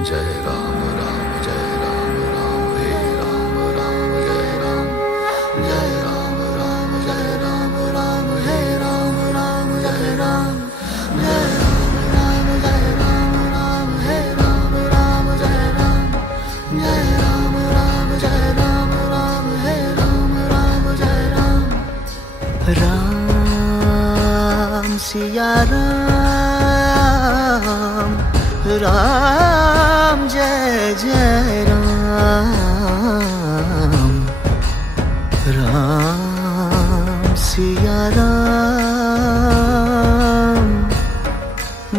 जय राम राम जय राम राम हे राम राम जय राम जय राम राम जय राम राम हे राम राम जय राम जय राम राम जय राम राम हे राम राम जय राम जय राम राम जय राम राम हे राम राम जय राम राम सिया राम राम जय जय राम राम सिया राम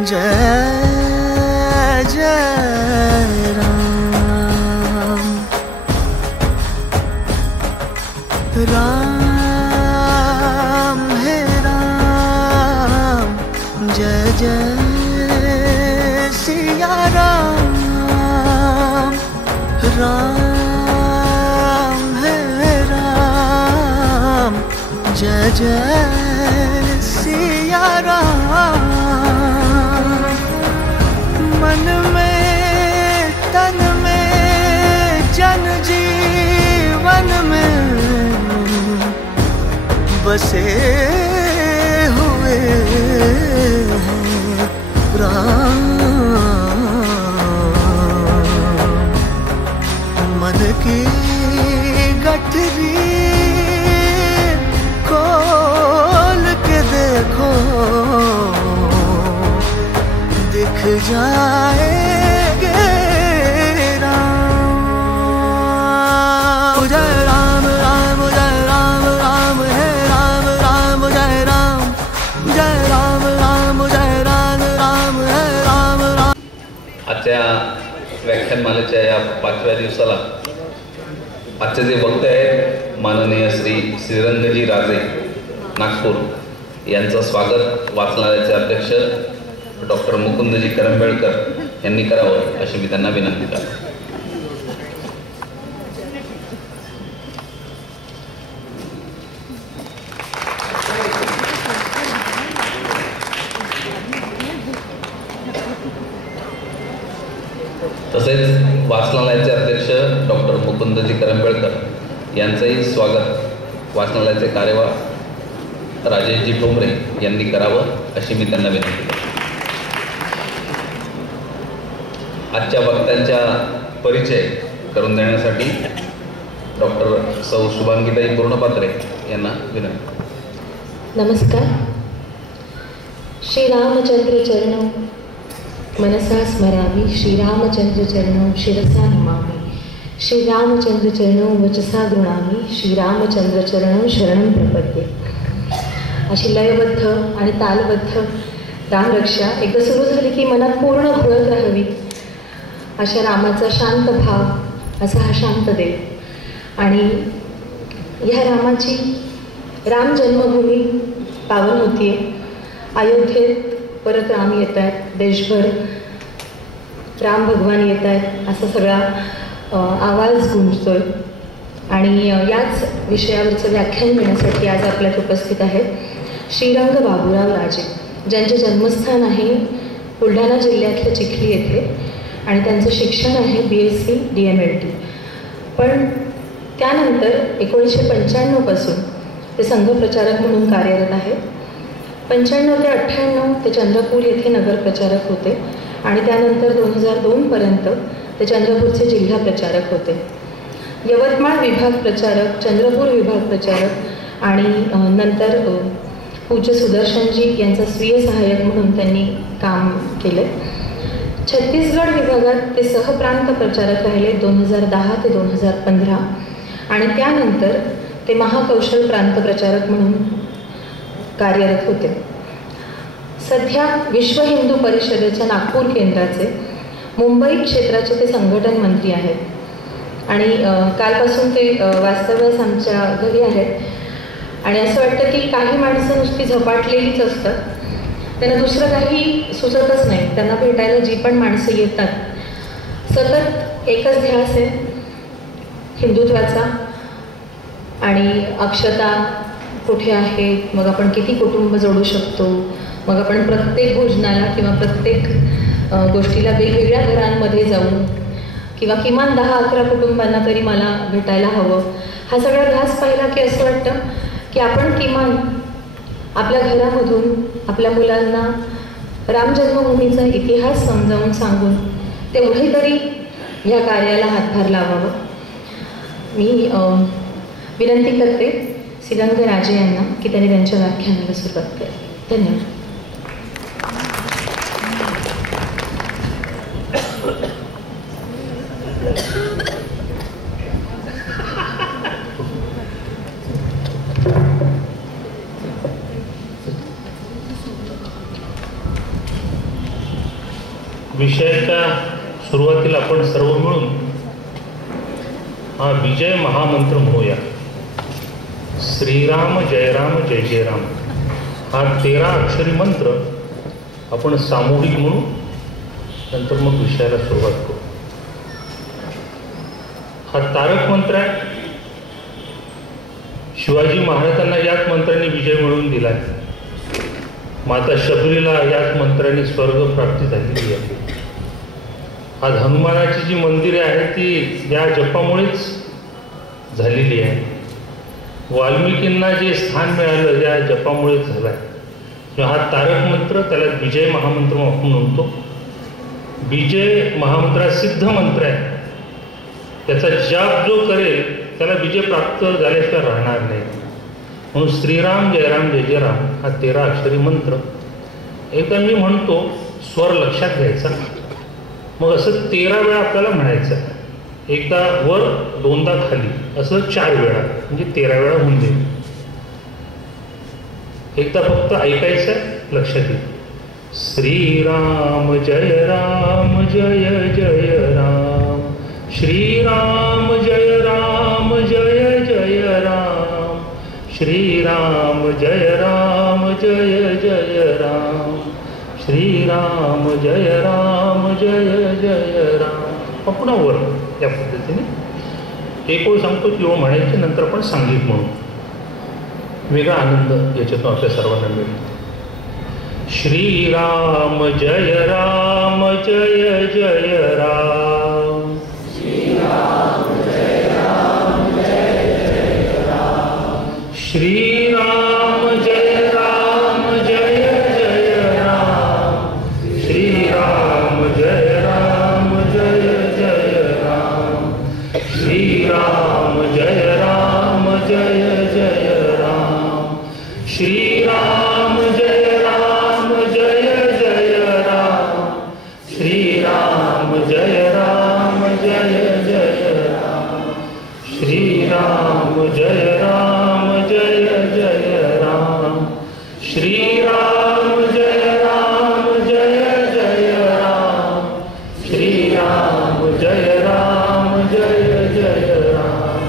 जय जय राम राम हे राम जय जय सिया राम राम हे राम जय जय सिया राम मन में तन में जन जीवन में बसे हुए हैं राम मन की गठरी खोल के देखो दिख जाएगे राम जय राम राम जय राम राम हे राम राम जय राम जय राम राम जय राम राम हे राम राम। आजच्या व्याख्यानमालेच्या या 5व्या दिवसाला आजचे जे वक्ते आहेत माननीय श्री श्रीरंगजी राजे नागपूर यांचं स्वागत वाचनालयाचे अध्यक्ष डॉक्टर मुकुंदजी करंबेळकर यांनी करावं अशी मी त्यांना विनंती करतो। तसेच वाचनालयाचे अध्यक्ष डॉक्टर मुकुंदजी करंबेळकर यांचंही स्वागत वाचनालयाचे कार्यवाह राजेशजी ठोंबरे यांनी करावं अशी मी त्यांना विनंती करतो। आजच्या वक्त्यांच्या परिचय करून देण्यासाठी डॉक्टर सौ शुभांगीताई पूर्णपात्रे यांना विनंती। नमस्कार। श्री रामचंद्र चरणौ मनसा स्मरामि, श्रीरामचंद्र चरणौ शिरसा नमामि, श्रीरामचंद्र चरणौ वचसा गृणामि, श्रीरामचंद्र चरणौ शरणं प्रपद्ये। अशी लयबद्ध आणि तालबद्ध रामरक्षा एकदा सुरू झाली की मनात पूर्ण घोळत राहावी अशा रामाचा शांत भाव, असा हा शांत देव। आणि ह्या रामाची राम जन्मभूमी पावन होतीये। अयोध्येत परत राम येत आहेत, देशभर राम भगवान येत आहेत असा सगळा आवाज गुंजतोय। आणि याच विषयावरचं व्याख्यान देण्यासाठी आज आपल्यात उपस्थित आहेत श्रीरंग बाबूराव राजे, ज्यांचे जन्मस्थान आहे बुलढाणा जिल्ह्यातल्या चिखली येथे आणि त्यांचं शिक्षण आहे BSc DMLT। पण त्यानंतर 1995 पासून ते संघप्रचारक म्हणून कार्यरत आहेत। 95 ते 98 ते चंद्रपूर येथे नगरप्रचारक होते आणि त्यानंतर 2002 पर्यंत ते चंद्रपूरचे जिल्हा प्रचारक होते। यवतमाळ विभाग प्रचारक, चंद्रपूर विभाग प्रचारक आणि नंतर पूज्य सुदर्शनजी यांचा स्वीय सहाय्यक म्हणून त्यांनी काम केले। छत्तीसगड विभागात ते सहप्रांत प्रचारक राहिले 2010 ते 2015 आणि त्यानंतर ते महाकौशल प्रांत प्रचारक म्हणून कार्यरत होते। सध्या विश्व हिंदू परिषदेच्या नागपूर केंद्राचे मुंबई क्षेत्राचे ते संघटन मंत्री आहेत आणि कालपासून ते वास्तव्यास आमच्या घरी आहेत। आणि असं वाटतं की काही माणसं नुसती झपाटलेलीच असतात, त्यांना दुसरं काही सुचतच नाही। त्यांना भेटायला जी पण माणसं येतात सतत एकच ध्यास आहे हिंदुत्वाचा आणि अक्षता कुठे आहे, मग आपण किती कुटुंब जोडू शकतो, मग आपण प्रत्येक भोजनाला किंवा प्रत्येक गोष्टीला वेगवेगळ्या घरांमध्ये जाऊन किंवा किमान 10-11 कुटुंबांना तरी मला भेटायला हवं, हा सगळा ध्यास पाहिला की असं वाटतं की आपण किमान आपल्या घरामधून आपल्या मुलांना राम जन्मभूमीचा इतिहास समजावून सांगून तेवढे तरी या कार्याला हातभार लावावं. मी विनंती करते श्रीरंग राजे यांना की त्यांनी त्यांच्या व्याख्यानाला सुरुवात करेल. धन्यवाद. विषयाच्या सुरुवातीला आपण सर्व मिळून हा विजय महामंत्र म्हणूया. श्रीराम जय राम जय जय राम हा 13 अक्षरी मंत्र आपण सामूहिक म्हणू, नंतर मग विषयाला सुरुवात करू. हा तारक मंत्र आहे. शिवाजी महाराजांना याच मंत्राने विजय मिळवून दिला. माता शबरीला याच मंत्राने स्वर्ग प्राप्ती झालेली आहे. आज हनुमानाची जी मंदिरे आहेत ती या जपामुळेच झालेली आहे. वाल्मिकींना जे स्थान मिळालं या जपामुळेच झालं आहे. हा तारक मंत्र, त्याला विजय महामंत्र आपण म्हणतो. विजय महामंत्र सिद्ध मंत्र आहे. त्याचा जाप जो करेल त्याला विजय प्राप्त झाल्याशिवाय राहणार नाही. म्हणून श्रीराम जय राम जय जय राम हा 13 अक्षरी मंत्र एकदा मी म्हणतो, स्वर लक्षात घ्यायचा, मग असं 13 वेळा आपल्याला म्हणायचं. एकदा वर, दोनदा खाली, असं 4 वेळा, म्हणजे 13 वेळा होऊन जाईल. एकदा फक्त ऐकायचं, लक्षात येईल. श्रीराम जय राम जय जय राम, श्रीराम जय राम जय जय राम, श्रीराम जय राम जय जय राम, श्रीराम जय राम जय जय राम. पुन्हा वर या पद्धतीने एक ओळ सांगतो की ओळ म्हणायची, नंतर आपण सांगीत म्हणू. वेगळा आनंद याच्यातून आपल्या सर्वांना मिळेल. श्रीराम जय राम जय जय राम, श्रीराम जय राम जय जय राम, श्रीराम जय राम जय जय राम, श्रीराम जय राम जय जय राम, श्रीराम जय राम जय जय राम, श्रीराम जय राम जय जय राम, श्रीराम जय राम जय जय राम, श्रीराम जय राम जय जय राम, श्रीराम जय राम जय जय राम, श्रीराम जय राम जय जय राम, श्रीराम जय राम जय जय राम,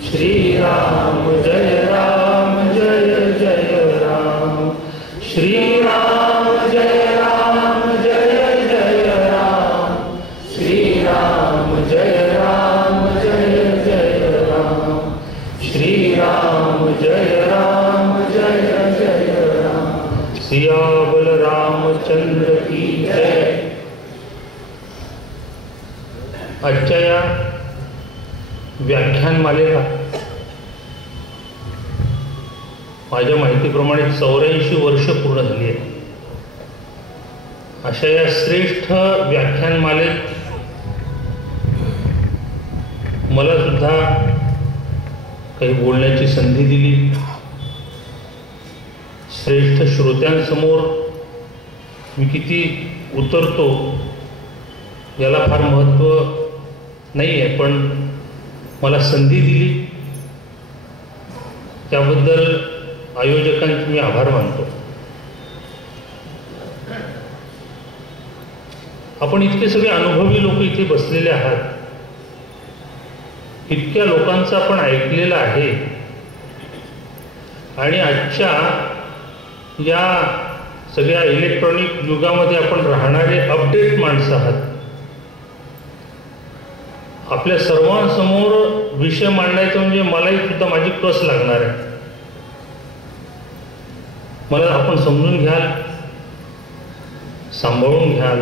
श्रीराम जय राम जय जय राम, श्रीराम जय राम जय जय राम, श्रीराम जय राम जय जय राम. सियावल रामचंद्र की जय. आजच्या या व्याख्यानमालेला माझ्या माहितीप्रमाणे 84 वर्ष पूर्ण झाली आहे. अशा या श्रेष्ठ व्याख्यानमालेत मला सुद्धा काही बोलण्याची संधी दिली. श्रेष्ठ श्रोत्यांसमोर मी किती उतरतो याला फार महत्त्व नाही आहे, पण मला संधी दिली त्याबद्दल आयोजकांचे मी आभार मानतो. आपण इतके सगळे अनुभवी लोक इथे बसलेले आहात. इतक्या लोकांचं आपण ऐकलेलं आहे आणि आजच्या या सगळ्या इलेक्ट्रॉनिक युगामध्ये आपण राहणारे अपडेट माणसं आहात. आपल्या सर्वांसमोर विषय मांडायचा म्हणजे मलाही सुद्धा माझी कस लागणार आहे. मला आपण समजून घ्याल, सांभाळून घ्याल,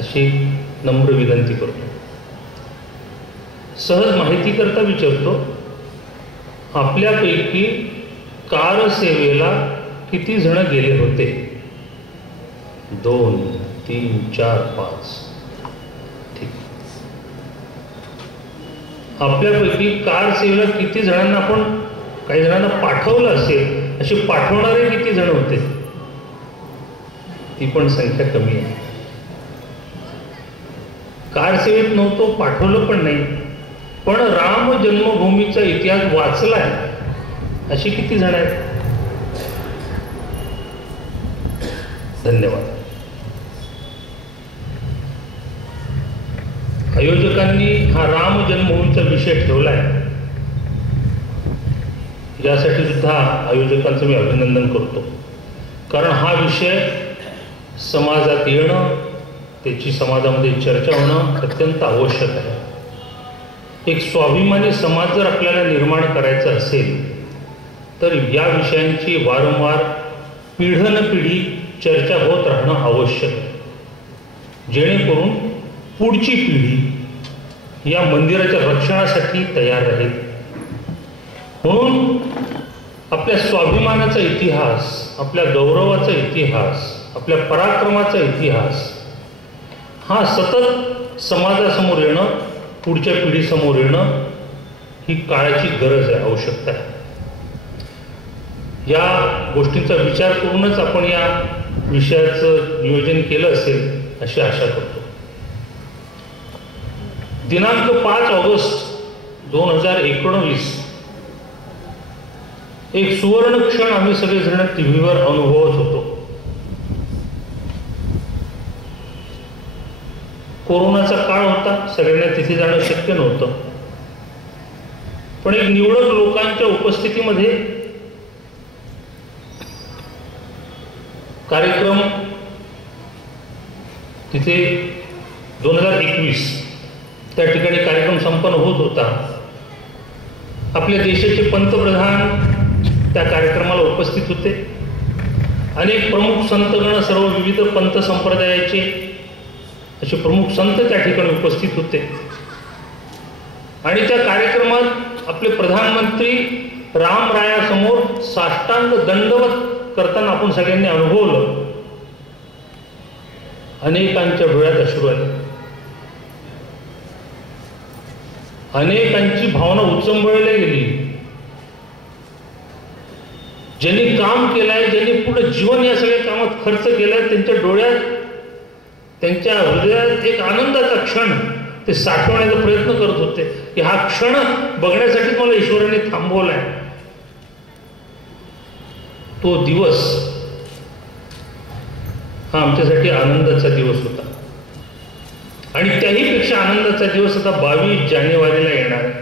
अशी नम्र विनंती करतो. सहज माहिती करता विचारतो, आपल्यापैकी कार सेवेला किती जण गेले होते? 2, 3, 4, 5. ठीक. आपल्यापैकी कार सेवेला किती जणांना आपण, काही जणांना पाठवलं असेल, असे पाठवणारे किती जण होते? ती पण संख्या कमी आहे. कार सेवेत नव्हतो, पाठवलं पण नाही, पण राम जन्मभूमीचा इतिहास वाचलाय अशी किती जण आहेत? धन्यवाद. आयोजकांनी हा राम जन्मभूमीचा विषय ठेवलाय, यासाठी सुद्धा आयोजकांचं मी अभिनंदन करतो. कारण हा विषय समाजात येणं, त्याची समाजामध्ये चर्चा होणं अत्यंत आवश्यक आहे. एक स्वाभिमानी समाज जर आपल्याला निर्माण करायचा असेल तर या विषयांची वारंवार पिढीनपिढी चर्चा होत राहणं आवश्यक आहे, जेणेकरून पुढची पिढी या मंदिराच्या रक्षणासाठी तयार राहील. म्हणून आपल्या स्वाभिमानाचा इतिहास, आपल्या गौरवाचा इतिहास, आपल्या पराक्रमाचा इतिहास हा सतत समाजासमोर येणं, पुढच्या पिढीसमोर येणं ही काळाची गरज आहे, आवश्यकता आहे. या गोष्टींचा विचार करूनच आपण या विषयाचं नियोजन केलं असेल अशी आशा करतो. दिनांक 5 ऑगस्ट 2019 एक सुवर्ण क्षण आम्ही सगळेजण टीव्हीवर अनुभवत होतो. कोरोनाचा काळ होता, सगळ्यांना तिथे जाणं शक्य नव्हतं, पण एक निवडक लोकांच्या उपस्थितीमध्ये कार्यक्रम तिथे 2021 त्या ठिकाणी कार्यक्रम संपन्न होत होता. आपल्या देशाचे पंतप्रधान त्या कार्यक्रमाला उपस्थित होते. अनेक प्रमुख संतगण, सर्व विविध पंथ संप्रदायाचे असे प्रमुख संत त्या ठिकाणी उपस्थित होते. आणि त्या कार्यक्रमात आपले प्रधानमंत्री रामरायासमोर साष्टांग दंडवत करताना आपण सगळ्यांनी अनुभवलं. अनेकांच्या डोळ्यात अश्रू आले, अनेकांची भावना उचंबळल्या गेली. ज्यांनी काम केलंय, ज्यांनी पुढे जीवन या सगळ्या कामात खर्च केलाय, त्यांच्या डोळ्यात, त्यांच्या हृदयात एक आनंदाचा क्षण ते साठवण्याचा प्रयत्न करत होते की हा क्षण बघण्यासाठी मला ईश्वराने थांबवलाय. तो दिवस हा आमच्यासाठी आनंदाचा दिवस होता. आणि त्याहीपेक्षा आनंदाचा दिवस आता 22 जानेवारीला येणार आहे.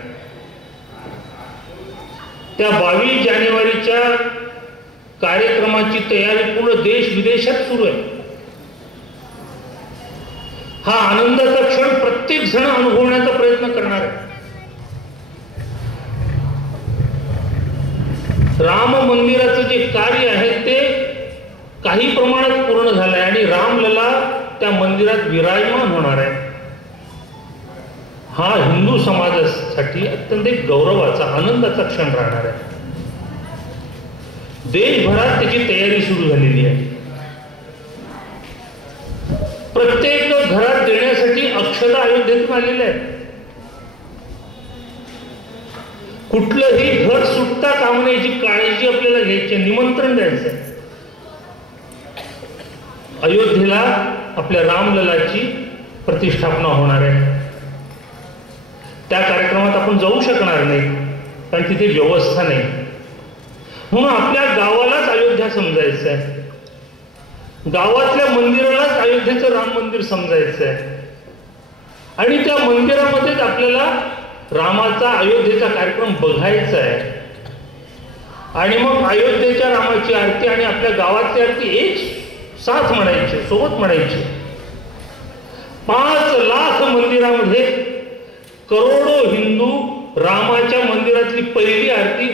त्या 22 जानेवारीच्या कार्यक्रमाची तयारी पूर्ण देश विदेशात सुरू आहे. हा आनंदाचा क्षण प्रत्येक जण अनुभवण्याचा प्रयत्न करणार आहे. राम मंदिराचं जे कार्य आहे ते काही प्रमाणात पूर्ण झालं आहे आणि रामलला त्या मंदिरात विराजमान होणार आहे. हा हिंदू समाजासाठी अत्यंत एक गौरवाचा, आनंदाचा क्षण राहणार आहे. देशभरात त्याची तयारी सुरू झालेली आहे. प्रत्येक घरात देण्यासाठी अक्षता अयोध्येतून आलेल्या आहेत. कुठलंही घर सुटता कामा नये याची काळजी आपल्याला घ्यायची, निमंत्रण द्यायचं. अयोध्येला आपल्या रामललाची प्रतिष्ठापना होणार आहे. त्या कार्यक्रमात आपण जाऊ शकणार नाही कारण तिथे व्यवस्था नाही. म्हणून आपल्या गावालाच अयोध्या समजायचं आहे, गावातल्या मंदिरालाच अयोध्येचं राम मंदिर समजायचं आहे. आणि त्या मंदिरामध्येच आपल्याला रामाचा, अयोध्येचा कार्यक्रम बघायचा आहे. आणि मग अयोध्येच्या रामाची आरती आणि आपल्या गावातली आरती एक साथ म्हणायची, सोबत म्हणायची. 5 लाख मंदिरामध्ये करोडो हिंदू रामाच्या मंदिरातली पहिली आरती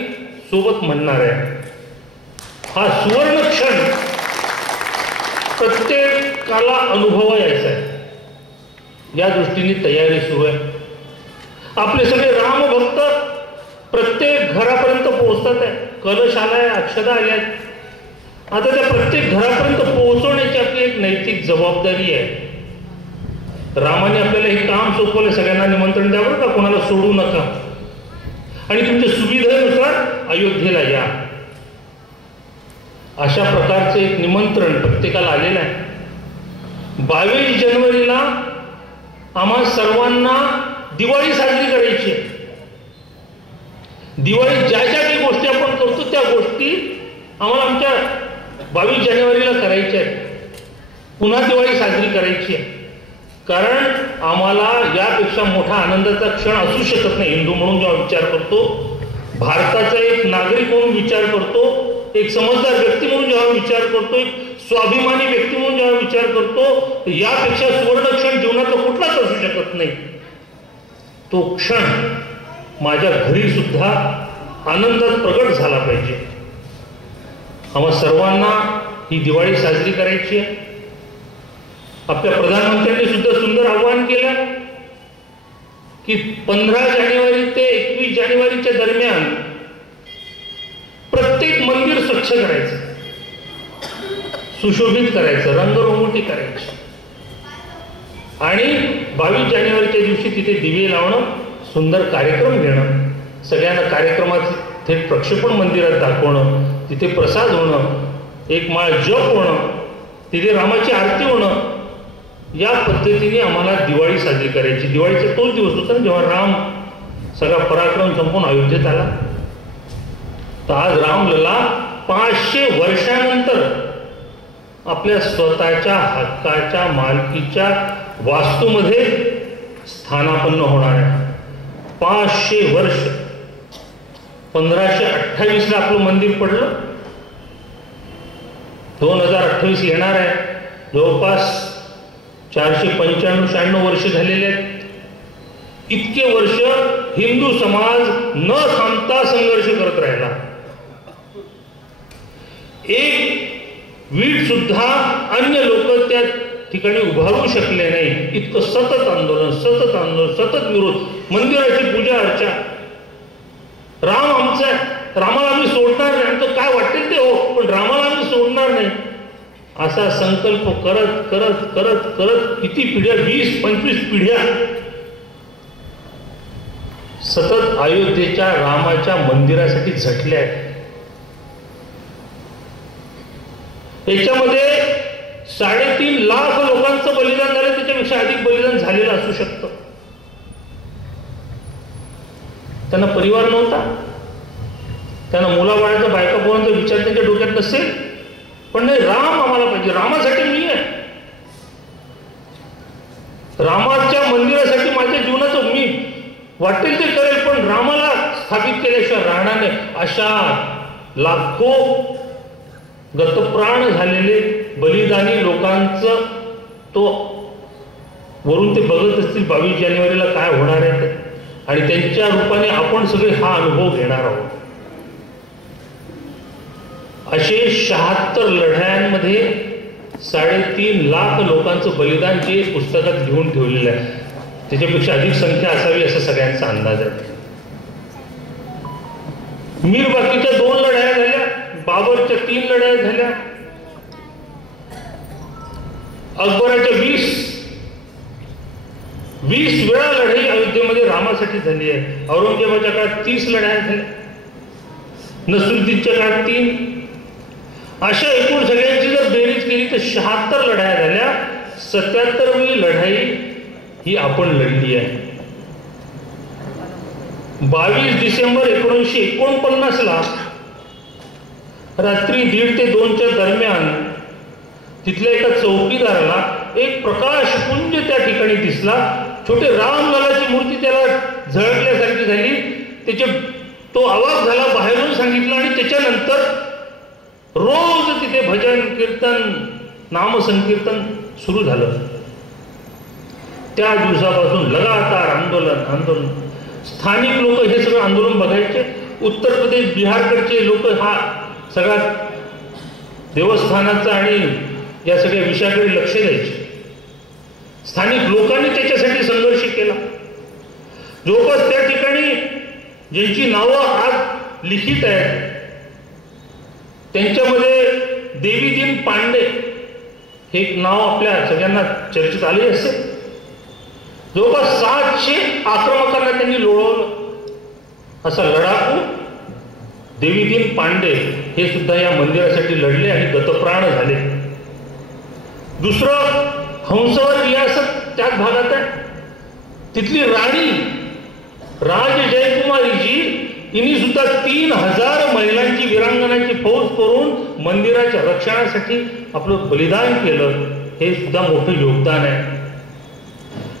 सोबत म्हणणार आहे. हा सुवर्ण क्षण प्रत्येकाला अनुभव यायचा आहे. या दृष्टीने तयारी सुरू आहे. आपले सगळे रामभक्त प्रत्येक घरापर्यंत पोहोचतात आहे. कलश आलाय, अक्षदा आल्या. आता त्या प्रत्येक घरापर्यंत पोहोचवण्याची आपली एक नैतिक जबाबदारी आहे. रामाने आपल्याला हे काम सोपवलं, सगळ्यांना निमंत्रण द्या बरं का, कोणाला सोडू नका आणि तुमच्या सुविधेनुसार अयोध्येला या. अशा प्रकारचं एक निमंत्रण प्रत्येकाला आलेलं आहे. 22 जानेवारीला आम्हा सर्वांना दिवाळी साजरी करायची आहे. दिवाळी ज्या ज्या काही गोष्टी आपण करतो त्या गोष्टी आम्हाला आमच्या 22 जानेवारीला करायच्या आहेत. पुन्हा दिवाळी साजरी करायची आहे. कारण आम्हाला यापेक्षा मोठा आनंदाचा क्षण असू शकत नाही. हिंदू म्हणून जेव्हा विचार करतो, भारताचा एक नागरिक म्हणून विचार करतो, एक समजदार व्यक्ती म्हणून जेव्हा विचार करतो, एक स्वाभिमानी व्यक्ती म्हणून जेव्हा विचार करतो, यापेक्षा सुवर्ण क्षण जीवनाचा कुठलाच असू शकत नाही. तो क्षण माझ्या घरी सुद्धा आनंदात प्रगट झाला पाहिजे. आम्हा सर्वांना ही दिवाळी साजरी करायची आहे. आपल्या प्रधानमंत्र्यांनी सुद्धा सुंदर आवाहन केलं की 15 जानेवारी ते 21 जानेवारीच्या दरम्यान प्रत्येक मंदिर स्वच्छ करायचं, सुशोभित करायचं, रंगरंगोटी करायची आणि 22 जानेवारीच्या दिवशी तिथे दिवे लावणं, सुंदर कार्यक्रम घेणं, सगळ्यांना कार्यक्रमाचं थेट प्रक्षेपण मंदिरात दाखवणं, तिथे प्रसाद होणं, एक माळ जप होणं, तिथे रामाची आरती होणं, या पद्धतीने आम्हाला दिवाळी साजरी करायची. दिवाळीचा तोच दिवस होता जेव्हा राम सगळा पराक्रम संपून अयोध्येत आला. तर आज रामलला 500 वर्षानंतर आपल्या स्वतःच्या हक्काच्या मालकीच्या वास्तूमध्ये स्थानापन्न होणार आहे. 500 वर्ष. 1528ला आपलं मंदिर पडलं. 2028 येणार आहे. जवळपास 495-96 वर्ष झालेले आहेत. इतके वर्ष हिंदू समाज न थांबता संघर्ष करत राहिला. एक वीट सुद्धा अन्य लोक त्या ठिकाणी उभारू शकले नाही. इतकं सतत आंदोलन, सतत आंदोलन, सतत विरोध, मंदिराची पूजा अर्चा. राम आमचा आहे, रामाला आम्ही सोडणार नाही, आमचं काय वाटेल ते हो, पण रामाला आम्ही सोडणार नाही, असा संकल्प करत करत करत करत किती पिढ्या, 20-25 पिढ्या सतत अयोध्येच्या रामाच्या मंदिरासाठी झटल्या आहेत. याच्यामध्ये 3.5 लाख लोकांचं बलिदान झालं, त्याच्यापेक्षा अधिक बलिदान झालेलं असू शकतं. त्यांना परिवार नव्हता, त्यांना मुलाबाळाचा बायका पोरांचा विचार त्यांच्या डोक्यात नसेल, पण नाही, राम आम्हाला पाहिजे, रामासाठी मी आहे, रामाच्या मंदिरासाठी माझ्या जीवनाचं मी वाटेल ते करेल, पण रामाला स्थापित केल्याशिवाय राहणार नाही. अशा लाखो गतप्राण झालेले बलिदानी लोकांचं तो वरून ते बघत असतील 22 जानेवारीला काय होणार आहे, आणि त्यांच्या रूपाने आपण सगळे हा अनुभव घेणार आहोत. असे 76 लढायांमध्ये 3.5 लाख लोकांचं बलिदान जे पुस्तकात घेऊन ठेवलेलं आहे, त्याच्यापेक्षा अधिक संख्या असावी असा सगळ्यांचा अंदाज आहे. मीरबाकीच्या 2 लढाया झाल्या, बाबरच्या 3 लढाया झाल्या, अकबराच्या 20 वेळा लढाई अयोध्येमध्ये रामासाठी झाली आहे. औरंगजेबाच्या काळात 30 लढाया झाल्या, नसरुद्दीनच्या काळात 3. अशा एकूण सगळ्यांची जर बेरीज केली तर 76 लढाया झाल्या. 77वी लढाई ही आपण लढली आहे. 22 डिसेंबर 1949ला रात्री 1:30 ते 2च्या दरम्यान तिथल्या एका चौकीदाराला एक प्रकाशपुंज त्या ठिकाणी दिसला. छोटे रामललाची मूर्ती त्याला झळकल्यासारखी झाली. तो आवाज झाला, बाहेरून सांगितलं, आणि त्याच्यानंतर रोज तिथे भजन कीर्तन नामसंकीर्तन सुरू झालं. त्या दिवसापासून लगातार आंदोलन. स्थानिक लोक हे सगळं आंदोलन बघायचे. उत्तर प्रदेश बिहारकडचे लोक हा सगळा देवस्थानाचा आणि या सगळ्या विषयाकडे लक्ष द्यायचे. स्थानिक लोकांनी त्याच्यासाठी संघर्ष केला. जवळपास त्या ठिकाणी ज्यांची नावं आज लिखित आहेत त्यांच्यामध्ये देवीदीन पांडे हे एक नाव आपल्या सगळ्यांना चर्चेत आले असेल. जवळपास 700 आक्रमकांना त्यांनी लोळवलं. असा लढाकू देवीदीन पांडे हे सुद्धा या मंदिरासाठी लढले आणि गतप्राण झाले. दुसरं हंसवर रियासत त्याच भागात आहे. तिथली राणी राज जयकुमारीजी हिने सुद्धा 3000 महिलांची वीरांगणांची फौज करून मंदिराच्या रक्षणासाठी आपलं बलिदान केलं. हे सुद्धा मोठं योगदान आहे.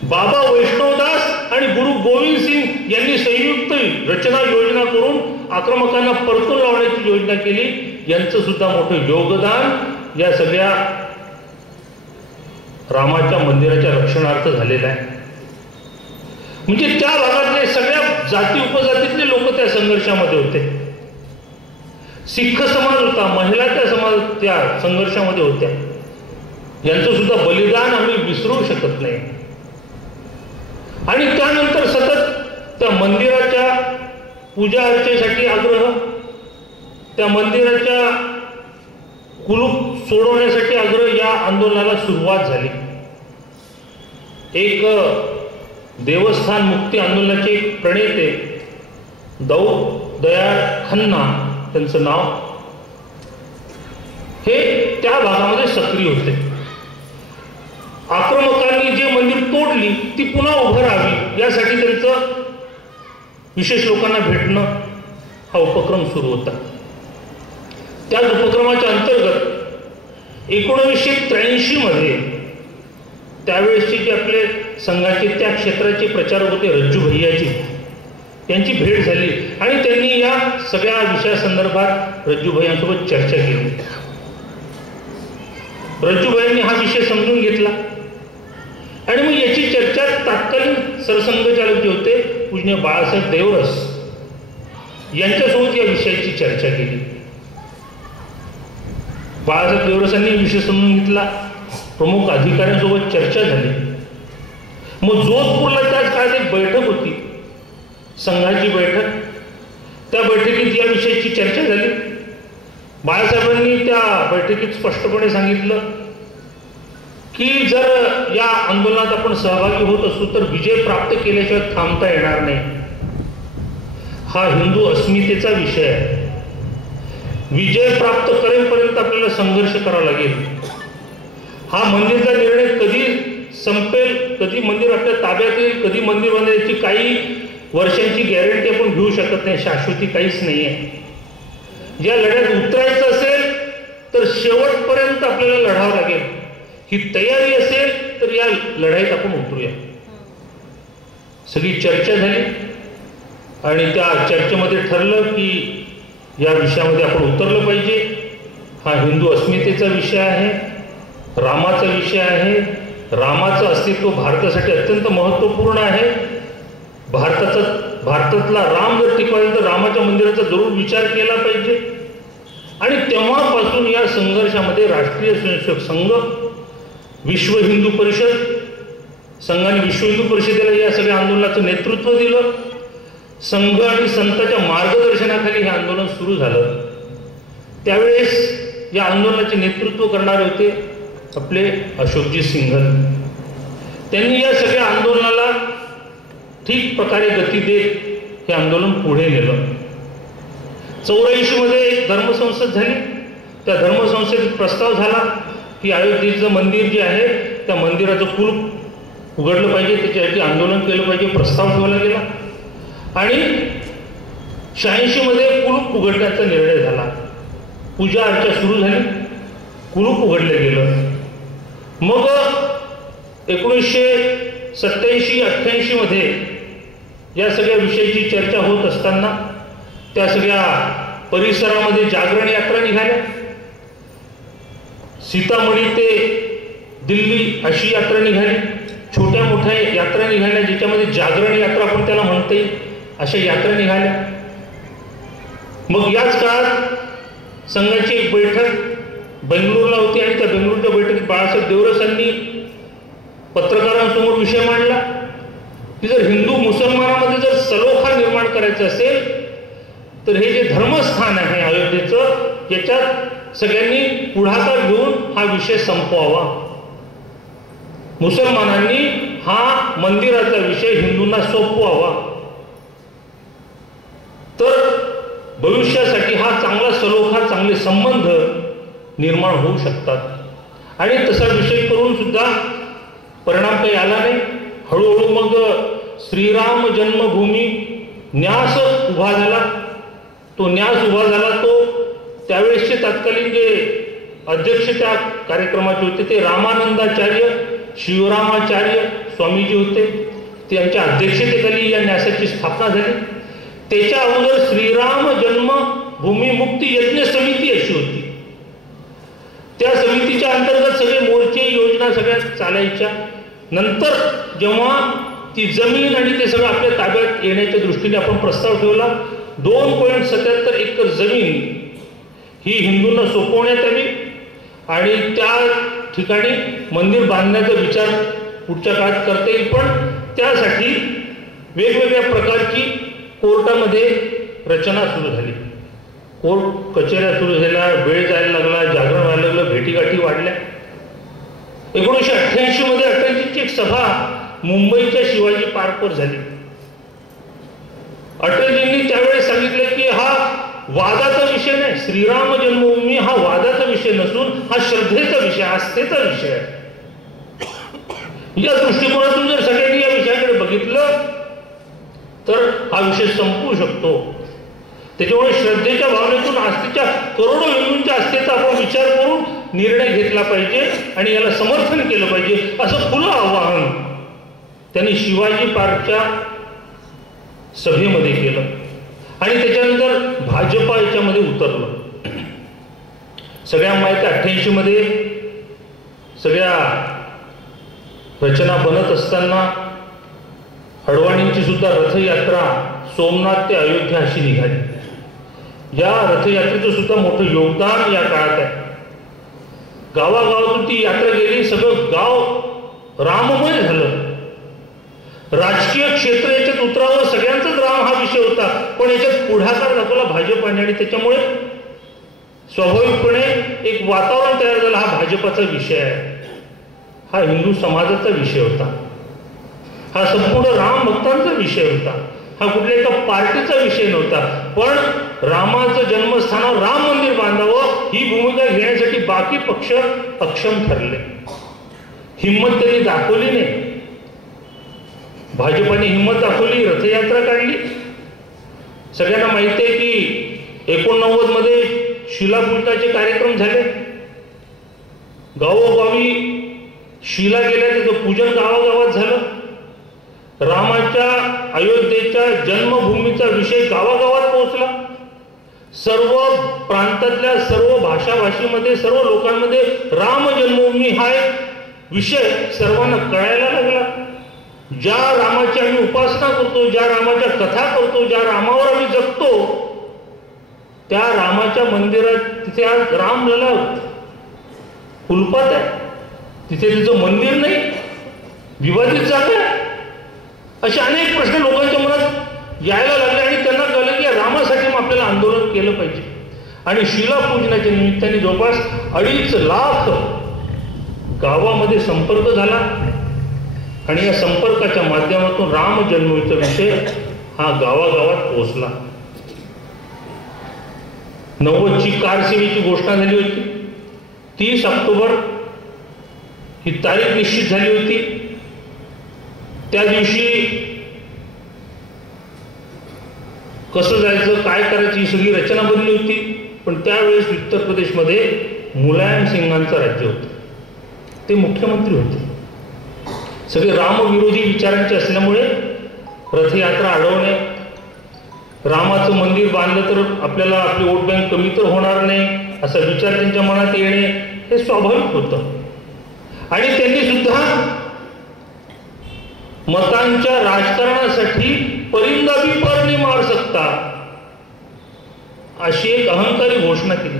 बाबा वैष्णवदास आणि गुरु गोविंद सिंग यांनी संयुक्त रचना योजना करून आक्रमकांना परतून लावण्याची योजना केली. यांचं सुद्धा मोठं योगदान या सगळ्या रामाच्या मंदिराच्या रक्षणार्थ झालेलं आहे. म्हणजे त्या भागातले सगळ्या जाती उपजातीतले लोक त्या संघर्षामध्ये होते. सिख समाज होता, महिला त्या संघर्षामध्ये होत्या. यांचं सुद्धा बलिदान आम्ही विसरू शकत नाही. आणि त्यानंतर सतत त्या मंदिराच्या पूजा अर्चेसाठी आग्रह, त्या मंदिराच्या कुलूप सोडवण्यासाठी आग्रह, या आंदोलनाला सुरुवात झाली. एक देवस्थान मुक्ती आंदोलनाचे एक प्रणेते दयाळ खन्ना त्यांचं नाव, हे त्या भागामध्ये सक्रिय होते. आक्रमकांनी जे मंदिर तोडली ती पुन्हा उभं राहावी यासाठी त्यांचं विशेष लोकांना भेटणं हा उपक्रम सुरू होता. त्याच उपक्रमाच्या अंतर्गत 1983 मध्ये त्यावेळेसचे जे आपले संघाचे त्या क्षेत्राचे प्रचारक होते रज्जू भैयाजी, यांची भेट झाली आणि त्यांनी या सगळ्या विषयासंदर्भात रज्जू भैयांसोबत चर्चा केली. रज्जू भैयांनी हा विषय समजून घेतला आणि मग याची चर्चा तत्कालीन सरसंघचालक जे होते पूज्य बाळासाहेब देवरस यांच्यासोबत या विषयाची चर्चा केली. बाळासाहेब देवरसांनी विषय समजून घेतला. प्रमुख अधिकाऱ्यांसोबत चर्चा झाली. मग जोधपूरला त्याच काळात एक बैठक होती, संघाची बैठक. त्या बैठकीत या विषयाची चर्चा झाली. बाळासाहेबांनी त्या बैठकीत स्पष्टपणे सांगितलं की जर या आंदोलनात आपण सहभागी होत असू तर विजय प्राप्त केल्याशिवाय थांबता येणार नाही. हा हिंदू अस्मितेचा विषय आहे. विजय प्राप्त करेपर्यंत आपल्याला संघर्ष करावा लागेल. हा मंदिरचा निर्णय कधी संपेल, कधी मंदिर आपल्या ताब्यात येईल, कधी मंदिर बांधण्याची काही वर्षांची गॅरंटी आपण घेऊ शकत नाही. शाश्वती काहीच नाही आहे. या लढ्यात उतरायचं असेल तर शेवटपर्यंत आपल्याला लढावं लागेल. ही तयारी असेल तर या लढाईत आपण उतरूया. सगळी चर्चा झाली आणि त्या चर्चेमध्ये ठरलं की या विषयामध्ये आपण उतरलं पाहिजे. हा हिंदू अस्मितेचा विषय आहे, रामाचा विषय आहे. रामाचं अस्तित्व भारतासाठी अत्यंत महत्त्वपूर्ण आहे. भारतातला राम जर टिकवायचा तर रामाच्या मंदिराचा जरूर विचार केला पाहिजे. आणि तेव्हापासून या संघर्षामध्ये राष्ट्रीय स्वयंसेवक संघ, विश्व हिंदू परिषद, संघाने विश्व हिंदू परिषदेला या सगळ्या आंदोलनाचं नेतृत्व दिलं. संघ आणि संतांच्या मार्गदर्शनाखाली हे आंदोलन सुरू झालं. त्यावेळेस या आंदोलनाचे नेतृत्व करणारे होते आपले अशोकजी सिंघल. त्यांनी या सगळ्या आंदोलनाला ठीक प्रकारे गती देत हे आंदोलन पुढे नेलं. 84 मध्ये एक धर्मसंसद झाली. त्या धर्मसंसदेत प्रस्ताव झाला की अयोध्येचं मंदिर जे आहे त्या मंदिराचं कुलूप उघडलं पाहिजे, त्याच्यासाठी आंदोलन केलं पाहिजे. प्रस्ताव ठेवला गेला आणि 86 मध्ये कुलूप उघडण्याचा निर्णय झाला. पूजा अर्चा सुरू झाली, कुलूप उघडलं गेलं. मग 1987-88 मध्ये या सगळ्या विषयाची चर्चा होत असताना त्या सगळ्या परिसरामध्ये जागरण यात्रा निघाल्या. सीतामढी ते दिल्ली अशी यात्रा निघाली. छोट्या मोठ्या यात्रा निघाल्या ज्याच्यामध्ये जागरण यात्रा आपण त्याला म्हणता येईल अशा यात्रा निघाल्या. मग याच काळात संघाची एक बैठक बेंगळूरला होती आणि त्या बेंगळूरच्या बैठकीत बाळासाहेब देवरसांनी पत्रकारांना मुसलमानांसमोर विषय मांडला की जर हिंदू मुसलमानामध्ये जर सलोखा निर्माण करायचा असेल तर हे जे धर्मस्थान आहे अयोध्येचं याच्यात सगळ्यांनी पुढाकार घेऊन हा विषय संपवावा. मुसलमानांनी हा मंदिराचा विषय हिंदूंना सोपवावा तर भविष्यासाठी हा चांगला सलोखा चांगले संबंध निर्माण होऊ शकतात. आणि तसा विषय करून सुद्धा परिणाम काही आला नाही. हळूहळू मग श्रीराम जन्मभूमी न्यास उभा झाला. तो न्यास उभा झाला तो त्यावेळेसचे तत्कालीन जे अध्यक्ष त्या कार्यक्रमाचे होते ते रामानंदाचार्य शिवरामाचार्य स्वामीजी होते. त्यांच्या अध्यक्षतेखाली या न्यासाची स्थापना झाली. त्याच्या अगोदर श्रीराम जन्मभूमी मुक्ती यज्ञ समिती अशी होती. त्या समितीच्या अंतर्गत सगळे मोर्चे योजना सगळ्या चालायच्या. नंतर जेव्हा ती जमीन आणि ते सगळं आपल्या ताब्यात येण्याच्या दृष्टीने आपण प्रस्ताव ठेवला 2.77 एकर जमीन ही हिंदूंना सोपवण्यात आली आणि त्या ठिकाणी मंदिर बांधण्याचा विचार पुढच्या काळात करता येईल. पण त्यासाठी वेगवेगळ्या प्रकारची कोर्टामध्ये रचना सुरू झाली. कोर्ट कचेऱ्या सुरू झाल्या. वेळ जायला लागला. जागरण व्हायला लागलं. भेटीगाठी वाढल्या. 1988 मध्ये 88ची एक सभा मुंबईच्या शिवाजी पार्कवर झाली. अटलजींनी त्यावेळेस सांगितलं की हा वादाचा विषय नाही. श्रीराम जन्मभूमी हा वादाचा विषय नसून हा श्रद्धेचा विषय आस्थेचा विषय आहे. या दृष्टिकोनातून जर सगळ्यांनी या विषयाकडे बघितलं तर हा विषय संपू शकतो. त्याच्यामुळे श्रद्धेच्या भावनेतून आस्थेच्या करोडो हिंदूंच्या आस्थेचा आपण विचार करून निर्णय घेतला पाहिजे आणि याला समर्थन केलं पाहिजे असं खुलं आवाहन त्यांनी शिवाजी पार्कच्या सभेमध्ये केलं. आणि त्याच्यानंतर भाजपा याच्यामध्ये उतरलं. सगळ्यांना माहिती 88 मध्ये सगळ्या रचना बनत असताना अडवाणींची सुद्धा रथयात्रा सोमनाथ ते अयोध्या अशी निघाली. या रथयात्रेचं सुद्धा मोठं योगदान या काळात आहे. गावागावातून ती यात्रा गेली. सगळं गाव राममय झालं. राजकीय क्षेत्र याच्यात उतरावं सगळ्यांचाच राम हा विषय होता. पण याच्यात पुढाकार दाखवला भाजपाने आणि त्याच्यामुळे स्वाभाविकपणे एक वातावरण तयार झालं. हा भाजपाचा विषय आहे. हा हिंदू समाजाचा विषय होता. हा संपूर्ण राम भक्तांचा विषय होता. हा कुठल्या एका पार्टीचा विषय नव्हता. पण रामाचं जन्मस्थानावर राम मंदिर बांधावं ही भूमिका घेण्यासाठी बाकी पक्ष अक्षम ठरले. हिंमत त्यांनी दाखवली नाही. भाजपाने हिंमत दाखवली. रथयात्रा काढली. सगळ्यांना माहिती आहे की 89 मध्ये शिलापूजनाचे कार्यक्रम झाले. गावोगावी शिला गेल्या. त्याचं पूजन गावागावात झालं. रामाच्या अयोध्येच्या जन्मभूमीचा विषय गावागावात पोहोचला. सर्व प्रांतातल्या सर्व भाषाभाषीमध्ये सर्व लोकांमध्ये राम जन्मभूमी हा एक विषय सर्वांना कळायला लागला. ज्या रामाची आम्ही उपासना करतो, ज्या रामाच्या कथा करतो, ज्या रामावर आम्ही जगतो त्या रामाच्या मंदिरात तिथे आज रामलला कुलपात आहे. तिथे तिचं मंदिर नाही. विवादित जागा आहे. असे अनेक प्रश्न लोकांच्या मनात यायला लागले आणि त्यांना कळलं की या रामासाठी आपल्याला आंदोलन केलं पाहिजे. आणि शिलापूजनाच्या निमित्ताने जवळपास 2.5 लाख गावामध्ये संपर्क झाला आणि या संपर्काच्या माध्यमातून राम जन्मभूमीचा विषय हा गावागावात पोहोचला. 90ची कारसेवेची घोषणा झाली होती. 30 ऑक्टोबर ही तारीख निश्चित झाली होती. त्या दिवशी कसं जायचं काय करायची ही सगळी रचना बनली होती. पण त्यावेळेस उत्तर प्रदेशमध्ये मुलायम सिंगांचं राज्य होतं. ते मुख्यमंत्री होते. सगळे रामविरोधी विचारांचे असल्यामुळे रथयात्रा अडवणे, रामाचं मंदिर बांधलं तर आपल्याला आपली वोट बँक कमी तर होणार नाही असा विचार त्यांच्या मनात येणे हे स्वाभाविक होतं. आणि त्यांनी सुद्धा मतांच्या राजकारणासाठी परिंदा भी पर नहीं मार सकता अशी एक अहंकारी घोषणा केली.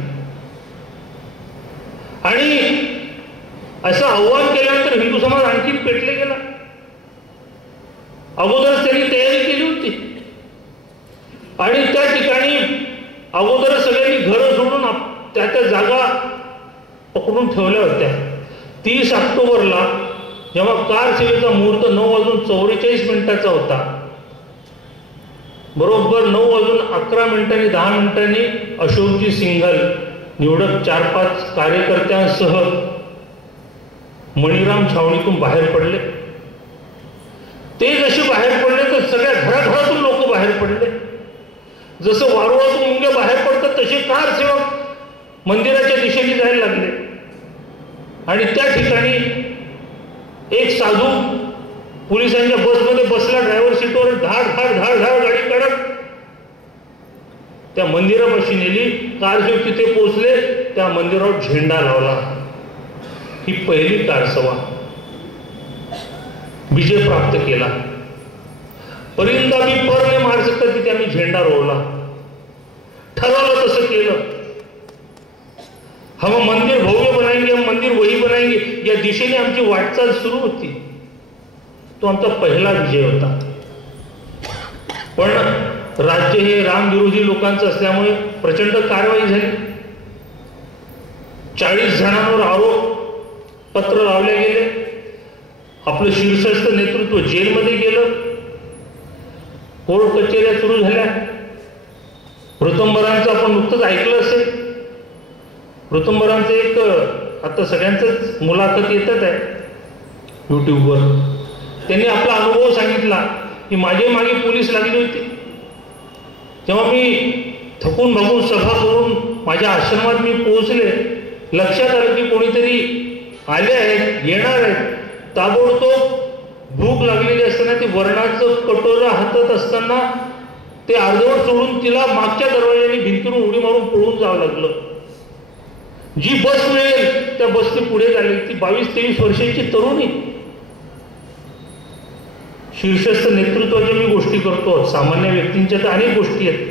आणि असं आव्हान केल्यानंतर हिंदू समाज आणखी पेटले गेला. अगोदरच त्यांनी तयारी केली होती आणि त्या ठिकाणी अगोदरच सगळ्यांनी घरं सोडून त्या त्या जागा पकडून ठेवल्या होत्या. 30 ऑक्टोबरला जेव्हा कार सेवेचा मुहूर्त 9:44 होता, बरोबर 9:11 10 मिनिटांनी अशोकजी सिंघल निवडक 4-5 कार्यकर्त्यांसह मणिराम छावणीतून बाहेर पडले. ते जसे बाहेर पडले तर सगळ्या घराघरातून लोक बाहेर पडले. जसं वारुळातून मुंग्या बाहेर पडतात तसे कार सेवक मंदिराच्या दिशेने जायला लागले आणि त्या ठिकाणी एक साधू पोलिसांच्या बसमध्ये बसला, ड्रायव्हर सीटवर धाड धाड धाड धाड गाडी काढत त्या मंदिरापाशी नेली. कार सेवक तिथे पोहोचले, त्या मंदिरावर झेंडा लावला. ही पहिली कारसभा, विजय प्राप्त केला. परिंदा भी पर नहीं मार सकता तिथे आम्ही झेंडा रोवला. ठरवलं तसं केलं. हम मंदिर भव्य बनाएंगे, हम मंदिर वही बनाएंगे, या दिशेने आमची वाटचाल सुरू होती. तो आमचा पहिला विजय होता. पण राज्य हे रामविरोधी लोकांचं असल्यामुळे प्रचंड कारवाई झाली. 40 जणांवर आरोप पत्र लावले गेले. आपलं शीर्षस्थ नेतृत्व जेलमध्ये गेलं. कोर्ट कचेऱ्या सुरू झाल्या. ऋतंबरांचं आपण नुकतंच ऐकलं असेल. ऋतंबरांचं एक आता सगळ्यांचंच मुलाखत येतात आहे यूट्यूबवर. त्यांनी आपला अनुभव सांगितला की माझे मागे पोलीस लागली होती. जेव्हा मी थकून भागून सभा करून माझ्या आश्रमात मी पोहोचले, लक्षात आलं की कोणीतरी आले आहेत, येणार आहेत. ताबडतोब भूक लागलेली असताना ते वरणाचं कटोरा हातात असताना ते अर्धवट सोडून तिला मागच्या दरवाजाने भिंतीवरून उडी मारून पळून जावं लागलं. जी बस मिळेल त्या बसने पुढे झाली. ती 22-23 वर्षांची तरुणी. शीर्षस्थ नेतृत्वाच्या मी गोष्टी करतो, सामान्य व्यक्तींच्या तर अनेक गोष्टी आहेत.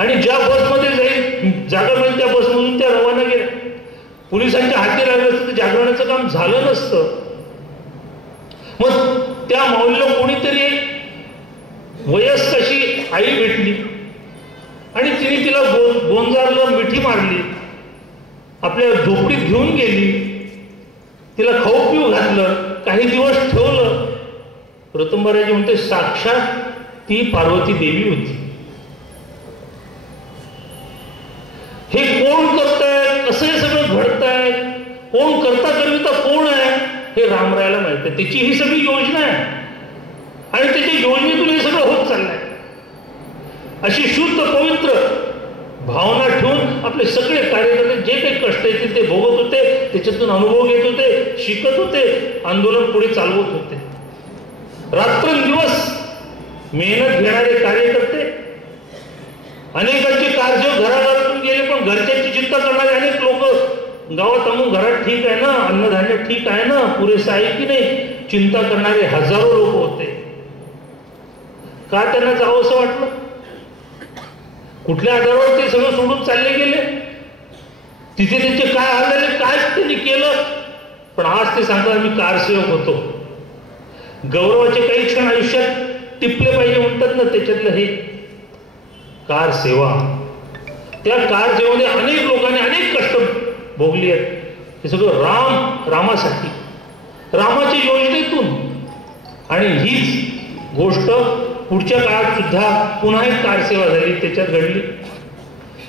आणि ज्या बसमध्ये जाईल जागा मिळेल त्या बसमधून त्या रवाना गेल्या. पोलिसांच्या हाती लागलं असतं तर जागरणाचं काम झालं नसतं. मग त्या माऊलीला कोणीतरी एक वयस्क अशी आई भेटली आणि तिने तिला गोंजारलं, मिठी मारली, आपल्या झोपडीत घेऊन गेली, तिला खाऊ पिऊ घातलं, काही दिवस ठेवलं. ऋतंबराजी म्हणते साक्षात ती पार्वती देवी होती. हे कोण करताय, कसं हे सगळं घडताय, कोण करता करिता कोण आहे हे रामरायाला माहिती आहे. त्याची ही सगळी योजना आहे आणि त्याच्या योजनेतून हे सगळं होत चाललंय. अशी शुद्ध पवित्र भावना ठेवून आपले सगळे कार्यकर्ते जे काही कष्ट येतील ते भोगत होते, त्याच्यातून अनुभव घेत होते, शिकत होते, आंदोलन पुढे चालवत होते. रात्रंदिवस मेहनत घेणारे कार्यकर्ते, अनेकांची कारजे घराघरातून गेले, पण घरच्यांची चिंता करणारे अनेक लोक गावात आणून घरात ठीक आहे ना, अन्नधान्य ठीक आहे ना, पुरेसं आहे की नाही, चिंता करणारे हजारो लोक होते. का त्यांना जावं असं वाटलं? कुठल्या आधारावर ते सगळं सोडून चालले गेले? तिथे त्यांचे काय हाल झाले, काय त्यांनी केलं? पण आज ते सांगतात मी कारसेवक होतो. गौरवाचे काही क्षण आयुष्यात टिपले पाहिजे म्हणतात ना, त्याच्यातलं हे कार सेवा. त्या कार सेवेमध्ये अनेक लोकांनी अनेक कष्ट भोगली आहेत. हे सगळं रामासाठी, रामाच्या योजनेतून. आणि हीच गोष्ट पुढच्या काळात सुद्धा पुन्हा एक कारसेवा झाली, त्याच्यात घडली.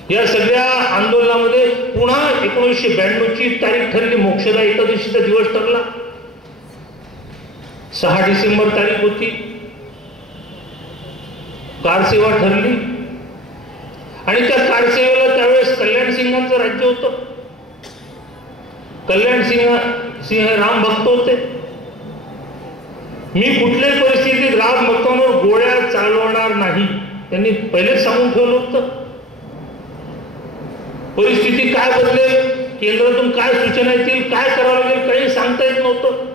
या सगळ्या आंदोलनामध्ये पुन्हा 1992ची तारीख ठरली. मोक्षदा एकादशीचा दिवस ठरला. 6 डिसेंबर तारीख होती. कारसेवा ठरली आणि त्या कारसेवेला त्यावेळेस कल्याण सिंगांचं राज्य होतं. कल्याण सिंह राम भक्त होते. मी कुठल्याही परिस्थितीत राम भक्तांवर गोळ्या चालवणार नाही, त्यांनी पहिलेच सांगून ठेवलं होतं. परिस्थिती काय बदलेल, केंद्रातून काय सूचना येतील, काय करावं लागेल, काही सांगता येत नव्हतं.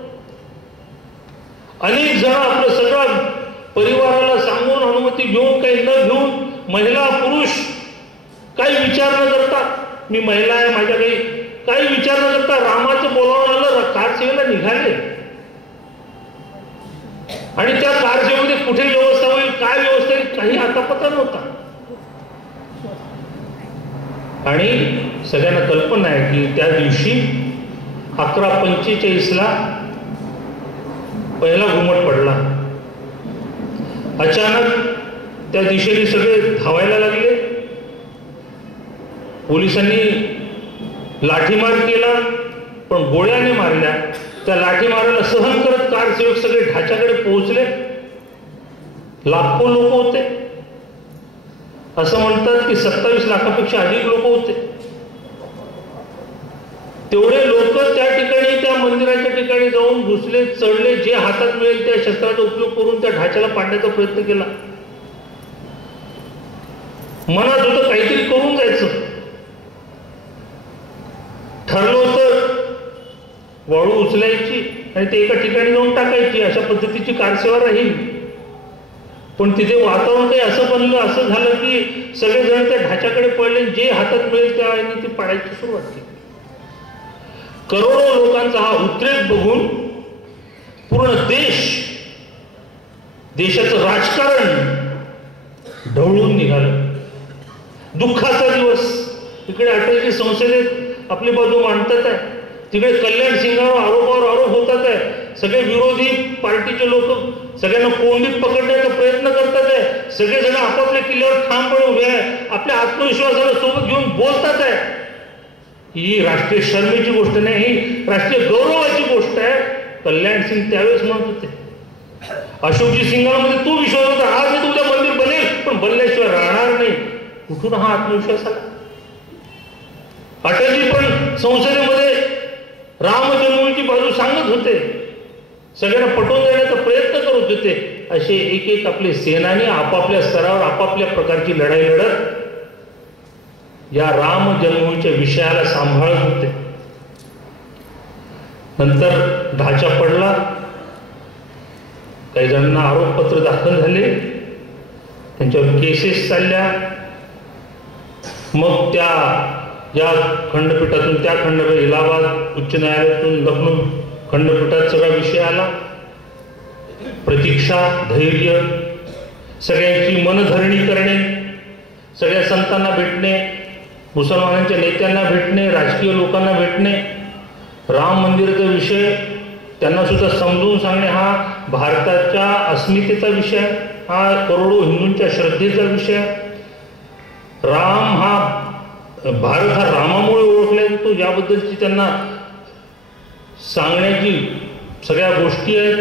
अनेक जण आपलं सगळं परिवाराला सांगून अनुमती घेऊन, काही न घेऊन, महिला पुरुष काही विचार न करता, मी महिला आहे माझ्या काही विचार न करता रामाचं बोलावून आलं, कारसेवेला निघाले. आणि त्या कारसेवेमध्ये कुठे व्यवस्था होईल, काय व्यवस्था होईल, काही आता पता नव्हता. आणि सगळ्यांना कल्पना आहे की त्या दिवशी 11:45 पहिला घुमट पडला. अचानक त्या दिशेने सगळे धावायला लागले. पोलिसांनी लाठीमार केला, पण गोळ्याने मारल्या. त्या लाठीमाराला सहन करत कारसेवक सगळे ढाच्याकडे पोहोचले. लाखो लोक होते. असं म्हणतात की 27 लाखापेक्षा अधिक लोक होते. तेवढे लोक त्या ठिकाणी, त्या मंदिराच्या ठिकाणी जाऊन घुसले, चढले. जे हातात मिळेल त्या शस्त्राचा उपयोग करून त्या ढाच्याला पाडण्याचा प्रयत्न केला. मनात होतं काहीतरी करून जायचं. ठरलं होतं वाळू उचलायची आणि ते एका ठिकाणी जाऊन टाकायची, अशा पद्धतीची कारसेवा राहील. पण तिथे वातावरण काही असं बनलं, असं झालं की सगळेजण त्या ढाच्याकडे पडले. जे हातात मिळेल त्या ती पाडायची सुरुवात केली. करोडो लोकांचा हा उद्रेक बघून पूर्ण देशाचं राजकारण ढवळून निघालं. दुःखाचा दिवस. इकडे अटलजी संसदेत आपली बाजू मांडतात आहे, तिकडे कल्याण सिंगावर आरोपावर आरोप होतात आहे. सगळे विरोधी पार्टीचे लोक सगळ्यांना कोंडीत पकडण्याचा प्रयत्न करतात आहे. सगळेजण आपापल्या किल्ल्यावर ठामपणे उभे आहे, आपल्या आत्मविश्वासाला सोबत घेऊन बोलतात आहे. ही राष्ट्रीय शर्मेची गोष्ट नाही, ही राष्ट्रीय गौरवाची गोष्ट आहे. कल्याण सिंग त्यावेळेस म्हणत होते. अशोकजी सिंगामध्ये तो विश्वास होता, आज मी तुमचं मंदिर बनेल, पण बनल्याशिवाय राहणार नाही. कुठून हा आत्मविश्वास आला? अटलजी पण संसदेमध्ये राम जन्मभूमीची बाजू सांगत होते, सगळ्यांना पटवून देण्याचा प्रयत्न करत होते. असे एक एक आपले सेनानी आपापल्या स्तरावर आपापल्या प्रकारची लढाई लढत या राम जन्मभूमीच्या विषयाला सांभाळत होते. नंतर ढाचा पडला. काही जणांना आरोपपत्र दाखल झाले, त्यांच्यावर केसेस चालल्या. मग त्या या खंडपीठातून त्या खंडपीठ, इलाहाबाद उच्च न्यायालयातून लखनौ खंडपीठात सगळा विषय आला. प्रतीक्षा, धैर्य, सगळ्यांची मनधरणी करणे, सगळ्या संतांना भेटणे, मुसलमानांच्या नेत्यांना भेटणे, राजकीय लोकांना भेटणे, राम मंदिराचा विषय त्यांना सुद्धा समजून सांगणे, हा भारताच्या अस्मितेचा विषय, हा करोडो हिंदूंच्या श्रद्धेचा विषय. राम हा भारत हा रामामुळे ओळखला जातो, याबद्दलची त्यांना सांगण्याची सगळ्या गोष्टी आहेत.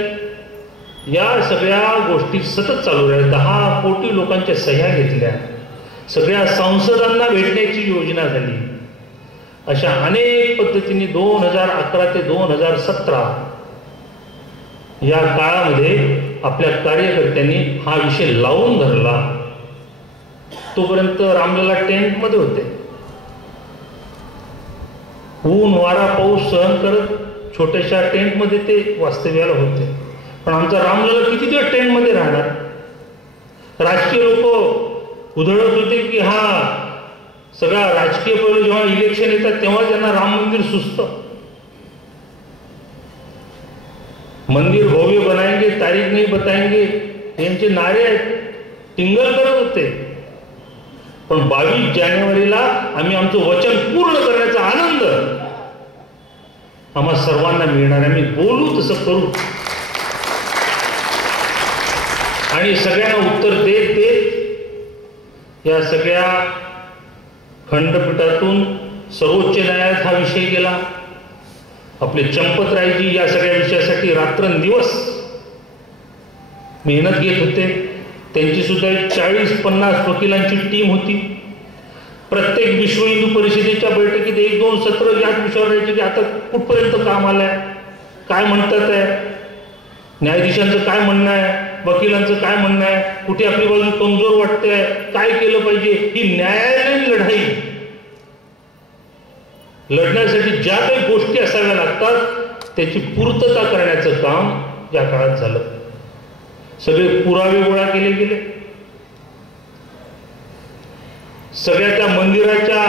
या सगळ्या गोष्टी सतत चालू राहिल्या. 10 कोटी लोकांच्या सह्या घेतल्या. सगळ्या संसदांना भेटण्याची योजना झाली. अशा अनेक पद्धतीने 2011 ते 2017 या काळामध्ये आपल्या कार्यकर्त्यांनी हा विषय लावून धरला. तोपर्यंत रामलला टेंटमध्ये होते. ऊन वारा पाऊस सहन करत छोट्याशा टेंटमध्ये ते वास्तव्याला होते. पण आमचा रामलला किती दिवस टेंटमध्ये राहणार? राजकीय लोक उधळत होते की हा सगळा राजकीय पैलू जेव्हा इलेक्शन येतात तेव्हा त्यांना राम मंदिर सुचतं. मंदिर भव्य बनाएंगे, तारीख नाही बताएंगे, यांचे नारे आहेत, टिंगल करत होते. पण 22 जानेवारीला आम्ही आमचं वचन पूर्ण करण्याचा आनंद आम्हा सर्वांना मिळणार. आम्ही बोलू तसं करू. आणि सगळ्यांना उत्तर देत देत या सगळ्या खंडपीठातून सर्वोच्च न्यायालयात हा विषय गेला. आपले चंपतरायजी या सगळ्या विषयासाठी रात्रंदिवस मेहनत घेत होते. त्यांची सुद्धा 40-50 वकिलांची टीम होती. प्रत्येक विश्व हिंदू परिषदेच्या बैठकीत 1-2 सत्र याच विषयावर राहायचे की आता कुठपर्यंत काम आलंय, काय म्हणतात आहे, न्यायाधीशांचं काय म्हणणं आहे, वकिलांचं काय म्हणणं आहे, कुठे आपली बाजू कमजोर वाटते, काय केलं पाहिजे. ही न्यायालयीन लढाई लढण्यासाठी ज्या काही गोष्टी असाव्या लागतात त्याची पूर्तता करण्याचं काम या काळात झालं. सगळे पुरावे गोळा केले गेले. सगळ्या त्या मंदिराच्या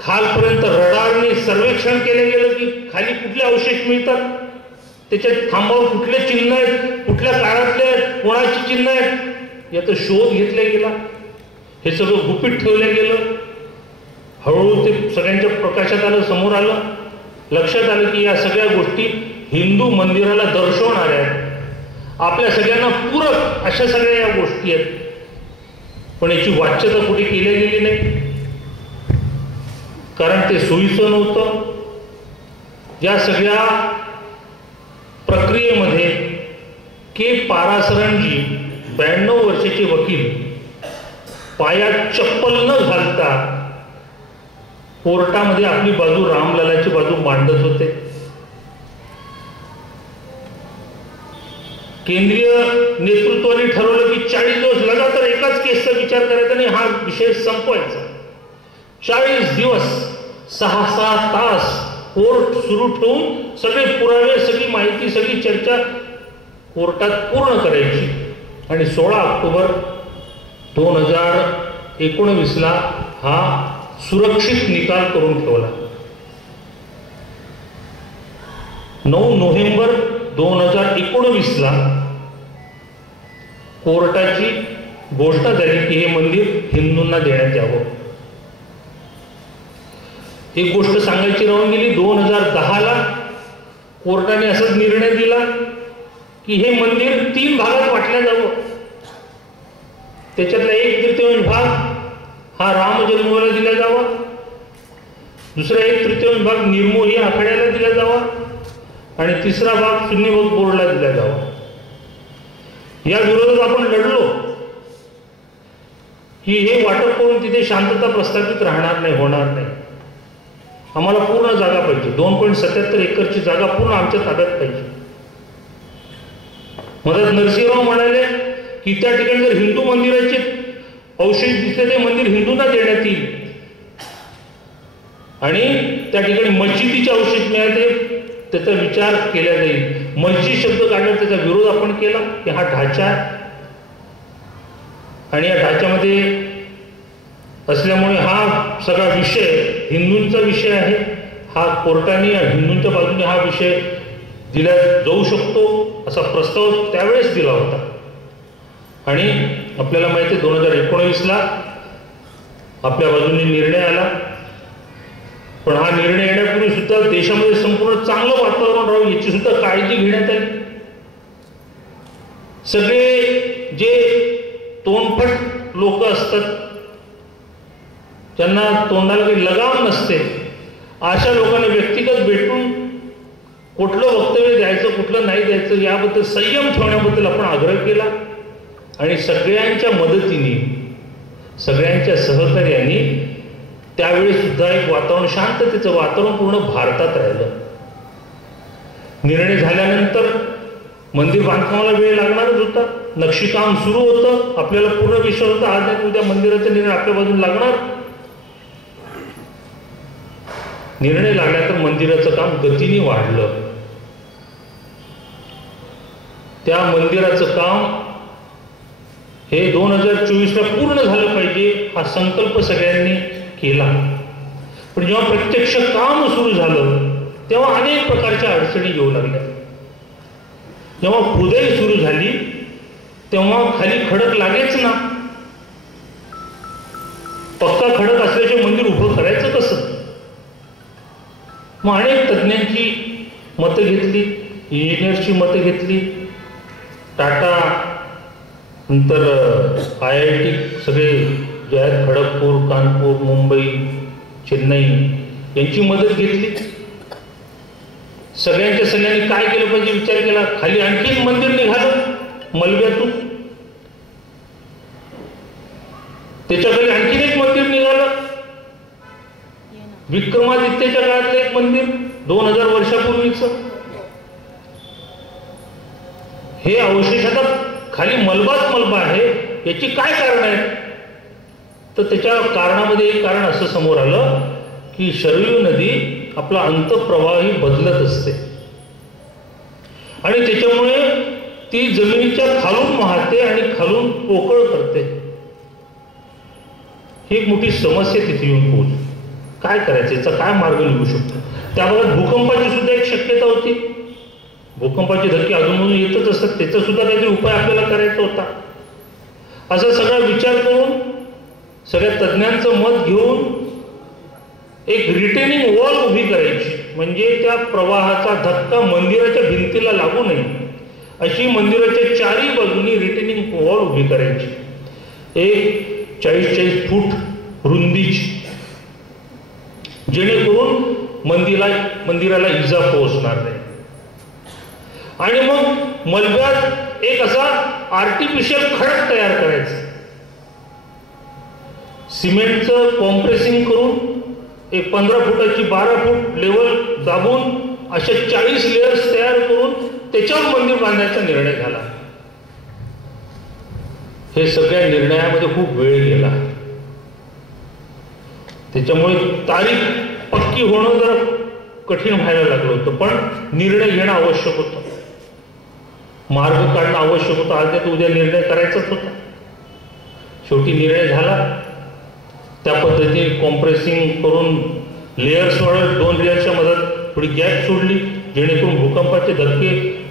खालपर्यंत रडारने सर्वेक्षण केले गेलं की खाली कुठले अवशेष मिळतात. त्याच्यात थांबावर कुठले चिन्ह आहेत, कुठल्या काळातले आहेत, कोणाची चिन्ह आहेत, याचा शोध घेतला गेला. हे सगळं गुपित ठेवलं गेलं. हळूहळू ते सगळ्यांच्या प्रकाशात आलं, समोर आलं. लक्षात आलं की या सगळ्या गोष्टी हिंदू मंदिराला दर्शवणाऱ्या आहेत, आपल्या सगळ्यांना पूरक अशा सगळ्या या गोष्टी आहेत. पण याची वाच्यता कुठे केली गेली नाही, कारण ते सोयीचं नव्हतं. या सगळ्या प्रक्रियेमध्ये के पारासरणजी 92 वर्षाचे वकील पायात चप्पल न घालता कोर्टामध्ये आपली बाजू, रामललाची बाजू मांडत होते. केंद्रीय नेतृत्वाने ठरवलं की 40 दिवस लगातार एकाच केसचा विचार करायचा आणि हा विषय संपवायचा. 40 दिवस 6-6 तास कोर्ट सुरू ठेवून सगळे पुरावे, सगळी माहिती, सगळी चर्चा कोर्टात पूर्ण करायची. आणि 16 ऑक्टोबर 2019 हा सुरक्षित निकाल करून ठेवला. 9 नोव्हेंबर 2019 कोर्टाची घोषणा झाली की हे मंदिर हिंदूंना देण्यात यावं. एक गोष्ट सांगायची राहून गेली. 2010 कोर्टाने असाच निर्णय दिला की हे मंदिर 3 भागात वाटलं जावं. त्याच्यातला 1/3 भाग हा राम जन्मभूमीला दिला जावा, दुसरा 1/3 भाग निर्मोही आखाड्याला दिला जावा आणि तिसरा भाग सुन्नी वक्फ बोर्डला दिला जावा. या विरोधात आपण लढलो की हे वाटप करून तिथे शांतता प्रस्थापित राहणार नाही, होणार नाही. आम्हाला पूर्ण जागा पाहिजे. 2.77 एकरची जागा पूर्ण आमच्या ताब्यात पाहिजे. मदत नरसिंहराव म्हणाले की त्या ठिकाणी जर हिंदू मंदिराचे अवशेष दिसले ते मंदिर हिंदूंना देण्यात येईल आणि त्या ठिकाणी मस्जिदीचे अवशेष मिळाले त्याचा विचार केला जाईल. मस्जिद शब्द काढला, त्याचा विरोध आपण केला की हा ढाचा आणि या ढाच्यामध्ये असल्यामुळे हा सगळा विषय हिंदूंचा विषय आहे. हा कोर्टाने हिंदूंच्या बाजूने हा विषय दिला जाऊ शकतो असा प्रस्ताव त्यावेळेस दिला होता. आणि आपल्याला माहिती आहे 2019 आपल्या बाजूने निर्णय आला. पण हा निर्णय येण्यापूर्वी सुद्धा देशामध्ये संपूर्ण चांगलं वातावरण राहावं याची सुद्धा काळजी घेण्यात आली. सगळे जे तोंडफट लोक असतात, ज्यांना तोंडाला काही लगाम नसते, अशा लोकांना व्यक्तिगत भेटून कुठलं वक्तव्य द्यायचं, कुठलं नाही द्यायचं याबद्दल संयम ठेवण्याबद्दल आपण आग्रह केला. आणि सगळ्यांच्या मदतीने, सगळ्यांच्या सहकार्याने त्यावेळी सुद्धा एक वातावरण, शांततेचं वातावरण पूर्ण भारतात राहिलं. निर्णय झाल्यानंतर मंदिर बांधकामाला वेळ लागणारच होता. नक्षीकाम सुरू होतं. आपल्याला पूर्ण विश्वास होता आज नाही उद्या मंदिराचा निर्णय आपल्या बाजूला लागणार. निर्णय लागल्यानंतर मंदिराचं काम गतीने वाढलं. त्या मंदिराचं काम हे 2024 पूर्ण झालं पाहिजे हा संकल्प सगळ्यांनी केला. पण जेव्हा प्रत्यक्ष काम सुरू झालं तेव्हा अनेक प्रकारच्या अडचणी येऊ लागल्या. जेव्हा खुदाई सुरू झाली तेव्हा खाली खडक लागेच ना. पक्का खडक असल्याचे मंदिर उभं करायचं कसं? मग अनेक तज्ज्ञांची मतं घेतली, इंजिनियर्सची मतं घेतली. टाटा नंतर IIT सगळे जे आहेत, खडगपूर, कानपूर, मुंबई, चेन्नई यांची मदत घेतली. सगळ्यांनी काय केलं पाहिजे विचार केला. खाली आणखी मंदिर निघालं मलब्यातून, त्याच्याखाली आणखीन एक मंदिर निघालं. विक्रमादित्यच्या काळातलं एक मंदिर 2000 वर्षापूर्वीचं. हे अवशेष आता खाली मलबाच मलबा आहे. याची काय कारण आहे? तर त्याच्या कारणामध्ये एक कारण असं समोर आलं की शरयू नदी आपला अंतप्रवाही बदलत असते आणि त्याच्यामुळे ती जमिनीच्या खालून वाहते आणि खालून पोकळ करते. ही एक मोठी समस्या तिथे येऊन पोहोचली. काय करायचं, याचा काय मार्ग निघू शकतो? त्याबाबत भूकंपाची सुद्धा एक शक्यता होती. भूकंपाचे धक्के अजून येतच असतात, त्याचा सुद्धा काहीतरी उपाय आपल्याला करायचा होता. असा सगळा विचार करून सगळ्या तज्ज्ञांचं मत घेऊन एक रिटेनिंग वॉल उभी करायची, म्हणजे त्या प्रवाहाचा धक्का मंदिराच्या भिंतीला लागू नये अशी मंदिराच्या चारही बाजूनी रिटेनिंग वॉल उभी करायची, एक 40-40 फूट रुंदीची, जेणेकरून मंदिराला इजा पोहोचणार नाही. आणि मग मलब्यात एक असा आर्टिफिशियल खडक तयार करायचा, सिमेंटचं कॉम्प्रेसिंग करून एक 15 फुटाची 12 फूट लेवल दाबून अशा 40 लेयर्स तयार करून त्याच्यावर मंदिर बांधायचा निर्णय झाला. हे सगळ्या निर्णयामध्ये खूप वेळ गेला, त्याच्यामुळे तारीख पक्की होणं जरा कठीण व्हायला लागलं होतं, पण निर्णय घेणं आवश्यक होतं, मार्ग काढणं आवश्यक होतं. आज नाही उद्या निर्णय करायचाच होता. शेवटी निर्णय झाला. त्या पद्धतीने कॉम्प्रेसिंग करून लेयर्सवर 2 लेयर्सच्या मदत थोडी गॅप सोडली, जेणेकरून भूकंपाचे धक्के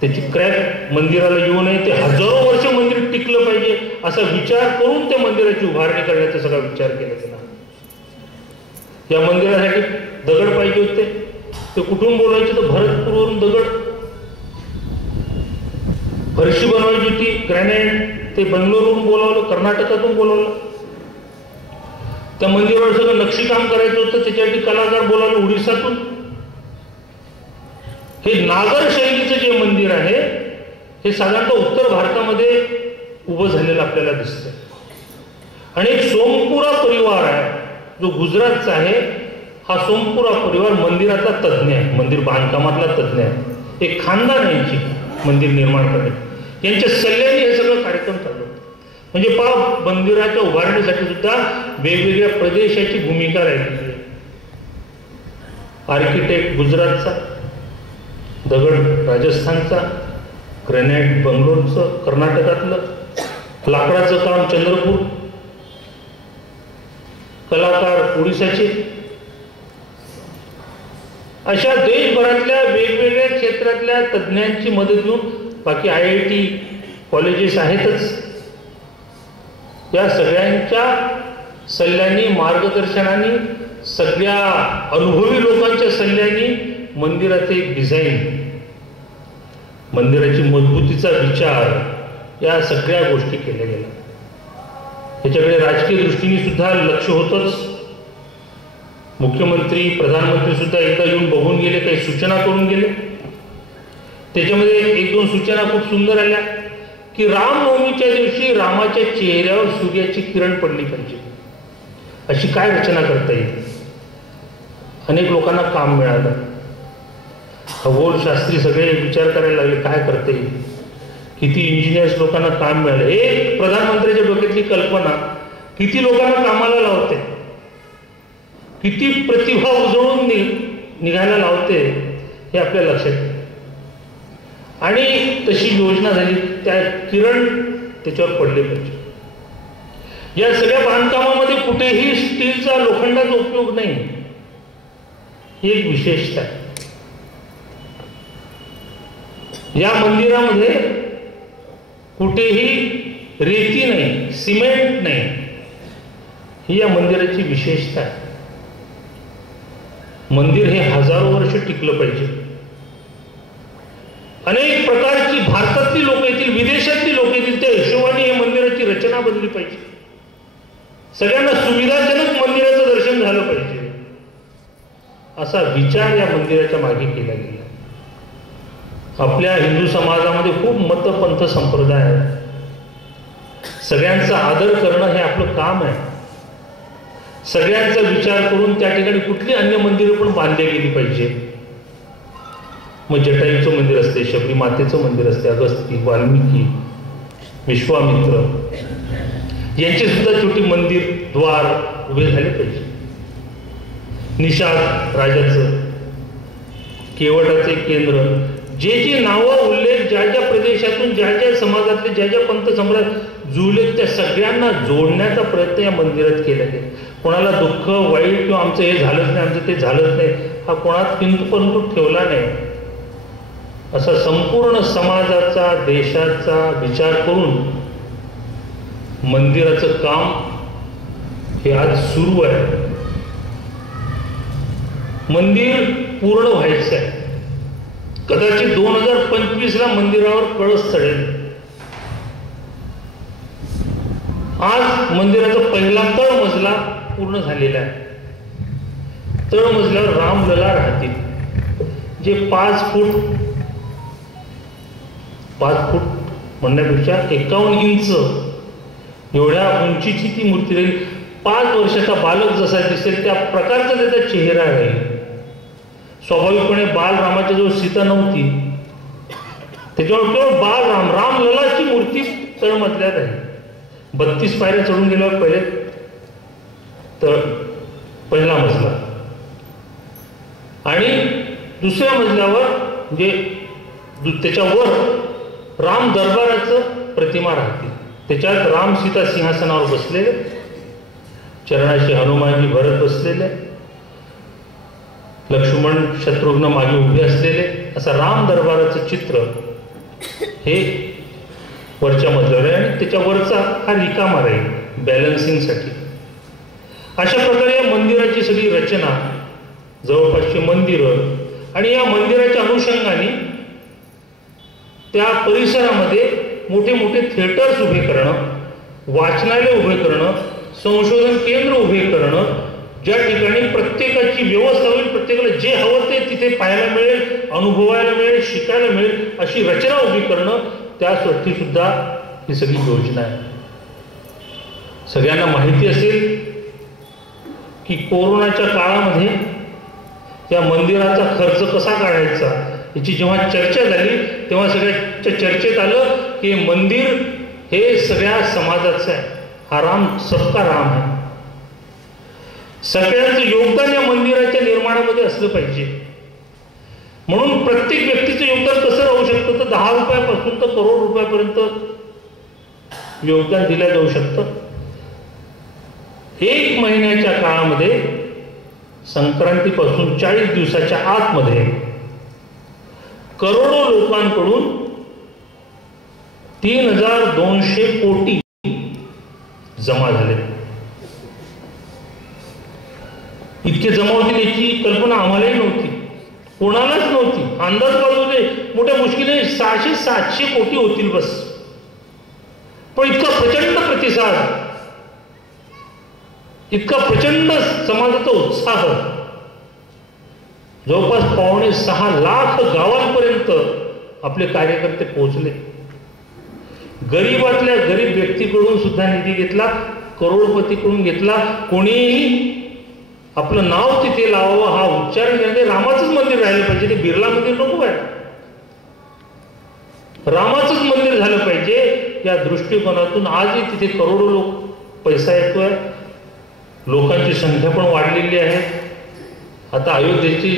त्याची क्रॅक मंदिराला येऊ नये, ते हजारो वर्ष मंदिर टिकलं पाहिजे असा विचार करून त्या मंदिराची उभारणी करण्याचा सगळा विचार केला गेला. या मंदिरासाठी दगड पाहिजे होते, ते कुठून बोलायचे तर भरतपूरवरून दगड, फरशी बनवायची होती ग्रॅनाइट, ते बंगलोरवरून बोलावलं, कर्नाटकातून बोलावलं. त्या मंदिरावर सगळं नक्षीकाम करायचं होतं, त्याच्यासाठी कलाकार बोलावलं उडीसातून. हे नागर शैलीचं जे मंदिर आहे हे साधारणतः उत्तर भारतामध्ये उभं झालेलं आपल्याला दिसतं. आणि एक सोमपुरा परिवार आहे जो गुजरातचा आहे. हा सोमपुरा परिवार मंदिराचा तज्ज्ञ आहे, मंदिर बांधकामातला तज्ज्ञ आहे. एक खानदान आहे यांची मंदिर निर्माण करणे, यांच्या सल्ल्याने हे सगळं कार्यक्रम चालू होतं. म्हणजे मंदिराच्या उभारणीसाठी सुद्धा वेगवेगळ्या प्रदेशाची भूमिका राहिलेली आहे. आर्किटेक्ट गुजरातचा, दगड राजस्थानचा, ग्रॅनाइट बंगलोरचं कर्नाटकातलं, लाकडाचं काम चंद्रपूर, कलाकार ओडिसाचे, अशा देशभरातल्या वेगवेगळ्या क्षेत्रातल्या तज्ज्ञांची मदत घेऊन, बाकी IIT कॉलेजेस आहेतच, या सगळ्यांच्या सल्ल्याने मार्गदर्शनाने सगळ्या अनुभवी लोकांच्या सल्ल्याने मंदिराचे एक डिझाईन, मंदिराची मजबूतीचा विचार, या सगळ्या गोष्टी केल्या गेल्या. याच्याकडे राजकीय दृष्टीने सुद्धा लक्ष होतंच. मुख्यमंत्री प्रधानमंत्री सुद्धा एकदा येऊन बघून गेले, काही सूचना करून गेले. त्याच्यामध्ये 1-2 सूचना खूप सुंदर आल्या की रामनवमीच्या दिवशी रामाच्या चेहऱ्यावर सूर्याची किरण पडली पाहिजे, अशी काय रचना करता येईल. अनेक लोकांना काम मिळालं, खगोलशास्त्री सगळे विचार करायला लागले काय करता येईल, किती इंजिनियर्स लोकांना काम मिळालं. एक प्रधानमंत्र्याच्या डोक्यातली कल्पना किती लोकांना कामाला लावते, किती प्रतिभा उजळून निघायला लावते हे आपल्या लक्षात येतं. आणि तशी योजना झाली, त्या किरण त्याच्यावर पडले पाहिजे. या सगळ्या बांधकामामध्ये कुठेही स्टीलचा लोखंडाचा उपयोग नाही, ही एक विशेषता आहे. या मंदिरामध्ये कुठेही रेती नाही, सिमेंट नाही, ही या मंदिराची विशेषता आहे. मंदिर हे हजारो वर्ष टिकलं पाहिजे. अनेक प्रकारची भारतातली लोक येतील, विदेशातली लोक येतील, त्या हिशोबाने या मंदिराची रचना बनली पाहिजे. सगळ्यांना सुविधाजनक मंदिराचं दर्शन झालं पाहिजे, असा विचार या मंदिराच्या मागे केला गेला. आपल्या हिंदू समाजामध्ये खूप मत पंथ संप्रदाय आहे, सगळ्यांचा आदर करणं हे आपलं काम आहे. सगळ्यांचा विचार करून त्या ठिकाणी कुठली अन्य मंदिरं पण बांधली गेली पाहिजे. मग जटायूचं मंदिर असते, शबरी मातेचं मंदिर असते, अगस्ती, वाल्मिकी, विश्वामित्र यांचे सुद्धा छोटी मंदिर द्वार उभे झाले पाहिजे. निषाद राजाचं, केवटाचे केंद्र, जे जे नावं उल्लेख ज्या ज्या प्रदेशातून ज्या ज्या समाजातले ज्या ज्या पंथ सम्राट जुळले त्या सगळ्यांना जोडण्याचा प्रयत्न या मंदिरात केला गेला. कोणाला दुःख वाईट किंवा आमचं हे झालंच नाही, आमचं ते झालंच नाही, हा कोणात किंतु परंतु ठेवला नाही. असा संपूर्ण समाजाचा, देशाचा विचार करून मंदिराचं काम हे आज सुरू आहे. मंदिर पूर्ण व्हायचं आहे. कदाचित 2025ला मंदिरावर कळस चढेल. आज मंदिराचा पहिला तळमजला पूर्ण झालेला आहे. तळमजल्यावर रामलला राहतील, जे 5 फूट म्हणण्यापेक्षा 51 इंच एवढ्या उंचीची ती मूर्ती राहील. 5 वर्षाचा बालक जसा दिसेल त्या प्रकारचा त्याचा चेहरा राहील. स्वाभाविकपणे बालरामाच्या जवळ सीता नव्हती, त्याच्यावर केवळ बालराम, रामललाची मूर्ती तळमजल्यात आहे. 32 पायऱ्या चढून गेल्यावर पहिला मजला आणि दुसऱ्या मजल्यावर म्हणजे त्याच्यावर राम दरबाराचं प्रतिमा राहते. त्याच्यात राम सीता सिंहासनावर बसलेले, चरणाशी हनुमानजी भरत बसलेले, लक्ष्मण शत्रुघ्न मागे उभे असलेले, असं राम दरबाराचं चित्र हे वरच्या मजल्यावर आहे. आणि त्याच्या वरचा हा रिकामा राहील बॅलन्सिंगसाठी. अशा प्रकारे या मंदिराची सगळी रचना, जवळपासची मंदिरं आणि या मंदिराच्या अनुषंगाने त्या परिसरामध्ये मोठे मोठे थिएटर्स उभे करणं, वाचनालय उभे करणं, संशोधन केंद्र उभे करणं, ज्या ठिकाणी प्रत्येकाची व्यवस्था होईल, प्रत्येकाला जे हवं ते तिथे पाहायला मिळेल, अनुभवायला मिळेल, शिकायला मिळेल, अशी रचना उभी करणं, त्यासाठी सुद्धा ही सगळी योजना आहे. सगळ्यांना माहिती असेल की कोरोनाच्या काळामध्ये या मंदिराचा खर्च कसा काढायचा याची जेव्हा चर्चा झाली तेव्हा सगळ्याच्या चर्चेत आलं की मंदिर हे सगळ्या समाजाचं आहे. हा राम सबका राम आहे. सगळ्यांचं योगदान या मंदिराच्या निर्माणामध्ये असलं पाहिजे. म्हणून प्रत्येक व्यक्तीचं योगदान कसं राहू शकतं तर 10 रुपयापासून तर करोड रुपयापर्यंत योगदान दिलं जाऊ शकतं. 1 महिन्याच्या काळामध्ये संक्रांतीपासून 40 दिवसाच्या आतमध्ये करोडो लोकांकडून 3200 कोटी जमा झाले. इतके जमा होतील याची कल्पना आम्हालाही नव्हती, कोणालाच नव्हती. अंदाज बाजूने मोठ्या मुश्किलीने 600-700 कोटी होतील बस. पण इतका प्रचंड प्रतिसाद, इतका प्रचंड समाजाचा उत्साह, जवळपास 5.6 लाख गावांपर्यंत आपले कार्यकर्ते पोहोचले. गरीबातल्या गरीब व्यक्तीकडून सुद्धा निधी घेतला, करोडपतीकडून घेतला. कोणीही आपलं नाव तिथे लावावं हा उच्चार केला. रामाचंच मंदिर राहिलं पाहिजे, ते बिर्ला मंदिर नको आहे, रामाचंच मंदिर झालं पाहिजे या दृष्टिकोनातून आजही तिथे करोडो लोक पैसा येतोय. लोकांची संख्या पण वाढलेली आहे. आता अयोध्येची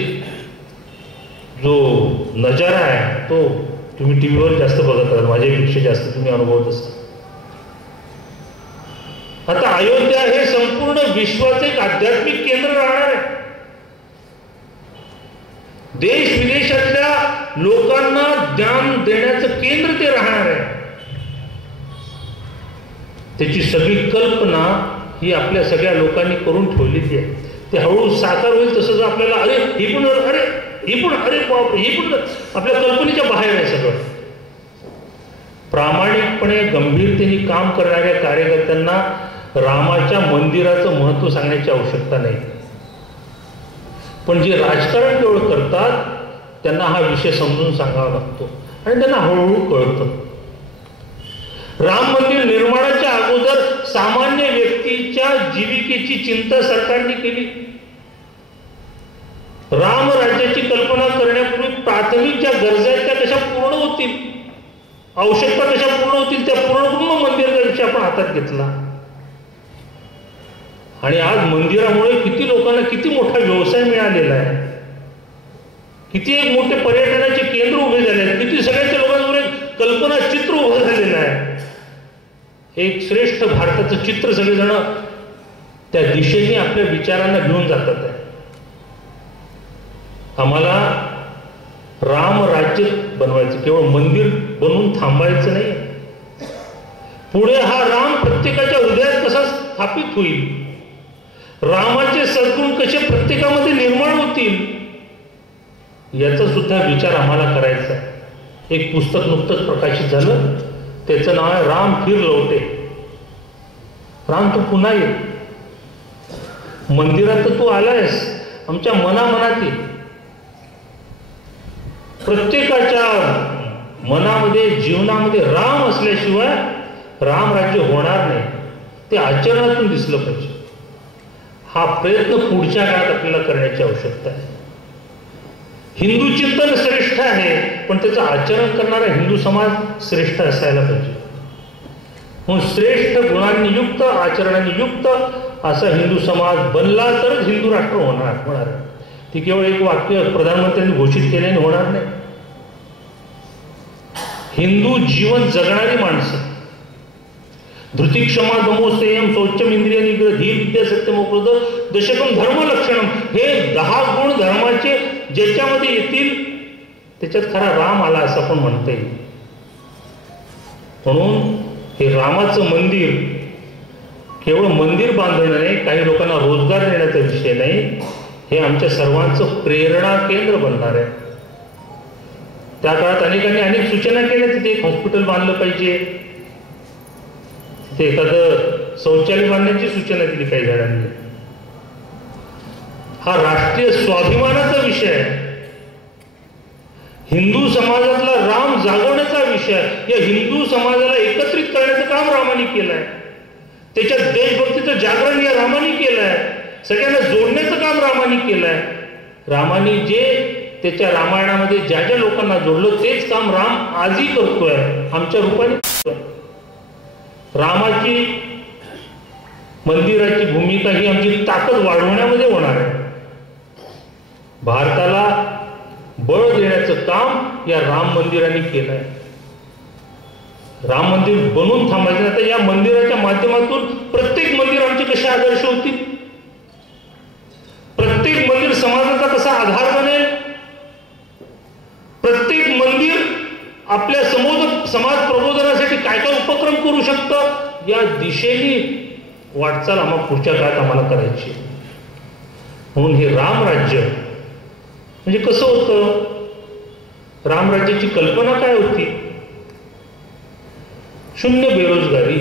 जो नजारा आहे तो तुम्ही टीव्हीवर जास्त बघत आहात, माझ्यापेक्षा जास्त तुम्ही अनुभवत असता. आता अयोध्या हे संपूर्ण विश्वाचे एक आध्यात्मिक केंद्र राहणार आहे. देश विदेशातल्या लोकांना ज्ञान देण्याचं केंद्र ते राहणार आहे. त्याची सगळी कल्पना ही आपल्या सगळ्या लोकांनी करून ठेवलेली आहे. ते हळूहळू साकार होईल तसंच आपल्याला अरे ही पण बाप ही पण आपल्या कल्पनेच्या बाहेर आहे सगळं. प्रामाणिकपणे गंभीरतेने काम करणाऱ्या कार्यकर्त्यांना रामाच्या मंदिराचं महत्त्व सांगण्याची आवश्यकता नाही. पण जे राजकारण केवळ करतात त्यांना हा विषय समजून सांगावा लागतो आणि त्यांना हळूहळू कळतं. राम मंदिर निर्माणाच्या अगोदर सामान्य व्यक्तीच्या जीविकेची चिंता सरकारने केली. राम राज्याची कल्पना करण्यापूर्वी प्राथमिक ज्या गरजा आहेत त्या कशा पूर्ण होतील, आवश्यकता कशा पूर्ण होतील, त्या पूर्ण करून मंदिराचा विषय आपण हातात घेतला. आणि आज मंदिरामुळे किती लोकांना किती मोठा व्यवसाय मिळालेला आहे, किती एक मोठे पर्यटनाचे केंद्र उभे झाले आहेत, किती सगळ्यांच्या लोकांवर एक कल्पना चित्र उभं झालेलं आहे. एक श्रेष्ठ भारताचं चित्र सगळेजण त्या दिशेने आपल्या विचारांना घेऊन जातात आहे. आम्हाला राम राज्य बनवायचं, केवळ मंदिर बनवून थांबायचं नाही. पुढे हा राम प्रत्येकाच्या हृदयात कसा स्थापित होईल, रामाचे सद्गुण कसे प्रत्येकामध्ये निर्माण होतील, याचा सुद्धा विचार आम्हाला करायचा. एक पुस्तक नुकतंच प्रकाशित झालं, त्याचं नाव आहे राम फिर लौटे. राम तू पुन्हा ये, मंदिरात तर तू आलायस, आमच्या मनामनात ये. प्रत्येकाच्या मनामध्ये जीवनामध्ये राम असल्याशिवाय राम राज्य होणार नाही. ते आचरणातून दिसलं पाहिजे. हा प्रयत्न पुढच्या काळात आपल्याला करण्याची आवश्यकता आहे. हिंदू चिंतन श्रेष्ठ आहे, पण त्याचं आचरण करणारा हिंदू समाज श्रेष्ठ असायला पाहिजे. म्हणून श्रेष्ठ गुणांनी युक्त, आचरणांनी युक्त असा हिंदू समाज बनला तरच हिंदू राष्ट्र होणार. ती केवळ एक वाक्य प्रधानमंत्र्यांनी घोषित केल्याने होणार नाही. हिंदू जीवन जगणारी माणसं, धृती क्षमा दमो संयम शौचम इंद्रिय निग्रह धीर विद्या सत्यमोक्रोध दशकम धर्म लक्षणम, हे 10 गुण धर्माचे ज्याच्यामध्ये येतील त्याच्यात खरा राम आला असं आपण म्हणता येईल. म्हणून हे रामाचं मंदिर केवळ मंदिर बांधणं नाही, काही लोकांना रोजगार देण्याचा विषय नाही, हे आमच्या सर्वांचं प्रेरणा केंद्र बनणार आहे. त्या काळात अनेकांनी अनेक सूचना केल्या. तिथे एक हॉस्पिटल बांधलं पाहिजे, तिथे एखादं शौचालय बांधण्याची सूचना दिली काही जणांनी. हा राष्ट्रीय स्वाभिमानाचा विषय आहे, हिंदू समाजातला राम जागवण्याचा विषय आहे. या हिंदू समाजाला एकत्रित करण्याचं काम रामाने केलं आहे. त्याच्यात देशभक्तीचं जागरण या रामाने केलं आहे. सगळ्यांना जोडण्याचं काम रामाने केलं आहे. रामाने जे त्याच्या रामायणामध्ये ज्या ज्या लोकांना जोडलं तेच काम राम आजही करतोय, आमच्या रूपाने करतोय. रामाची मंदिराची भूमिका ही आमची ताकद वाढवण्यामध्ये होणार आहे. भारताला बळ देण्याचं काम या राम मंदिराने केलं आहे. राम मंदिर बनवून थांबायचं. आता या मंदिराच्या माध्यमातून प्रत्येक मंदिर आमचे कसे आदर्श होतील, प्रत्येक मंदिर समाजाचा कसा आधार बनेल, प्रत्येक मंदिर आपल्या समाज प्रबोधनासाठी काय काय उपक्रम करू शकतं, या दिशेने वाटचाल आम्हाला पुढच्या काळात आम्हाला करायची. म्हणून हे रामराज्य म्हणजे कसं होतं, रामराज्याची कल्पना काय होती, शून्य बेरोजगारी,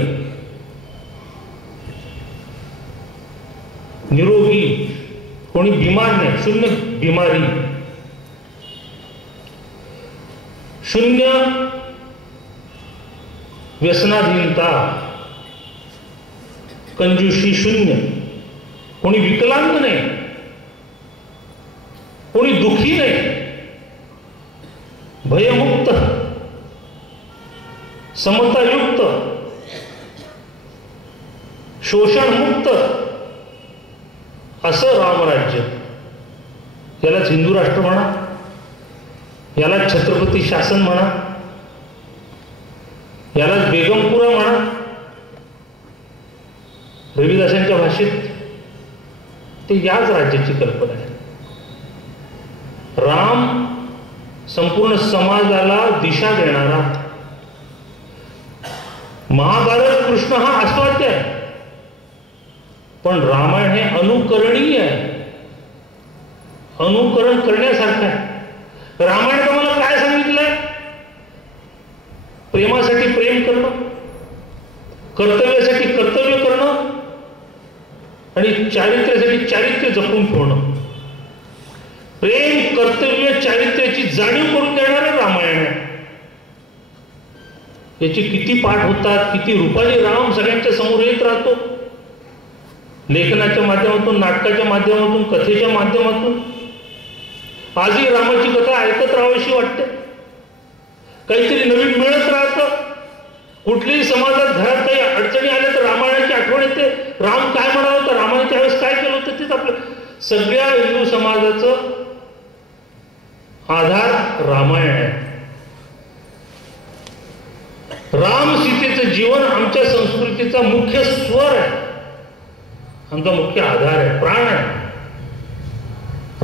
निरोगी, कोणी बिमार नाही, शून्य बिमारी, शून्य व्यसनाधीनता, कंजूशी शून्य, कोणी विकलांग नाही, कोणी दुःखी नाही, भयमुक्त, समतायुक्त, शोषणमुक्त असं रामराज्य. यालाच हिंदू राष्ट्र म्हणा, याला छत्रपती शासन म्हणा, यालाच बेगमपुरा म्हणा. रविदासांच्या भाषेत ते याच राज्याची कल्पना आहे. राम संपूर्ण समाजाला दिशा देणारा. महाभारत कृष्ण हा आस्वाद्य आहे, पण रामायण हे अनुकरणीय आहे, अनुकरण करण्यासारखं आहे. रामायणात आम्हाला काय सांगितलंय, प्रेमासाठी प्रेम करणं, कर्तव्यासाठी कर्तव्य करणं आणि चारित्र्यासाठी चारित्र्य जपून ठेवणं. प्रेम, कर्तव्य, चारित्र्याची जाणीव करून देणारं रामायण आहे. याचे किती पाठ होतात, किती रूपाने राम सगळ्यांच्या समोर येत राहतो, लेखनाच्या माध्यमातून, नाटकाच्या माध्यमातून, कथेच्या माध्यमातून. आजही रामाची कथा ऐकत राहावीशी वाटते, काहीतरी नवीन मिळत राहतं. कुठल्याही समाजात घरात काही अडचणी आल्या तर रामायणाची आठवण येते. राम काय म्हणाला होता, रामाने त्यावेळेस काय केलं होतं, तेच आपलं सगळ्या हिंदू समाजाचं आधार रामायण आहे. राम सीतेचं जीवन आमच्या संस्कृतीचा मुख्य स्वर आहे, आमचा मुख्य आधार आहे, प्राण आहे.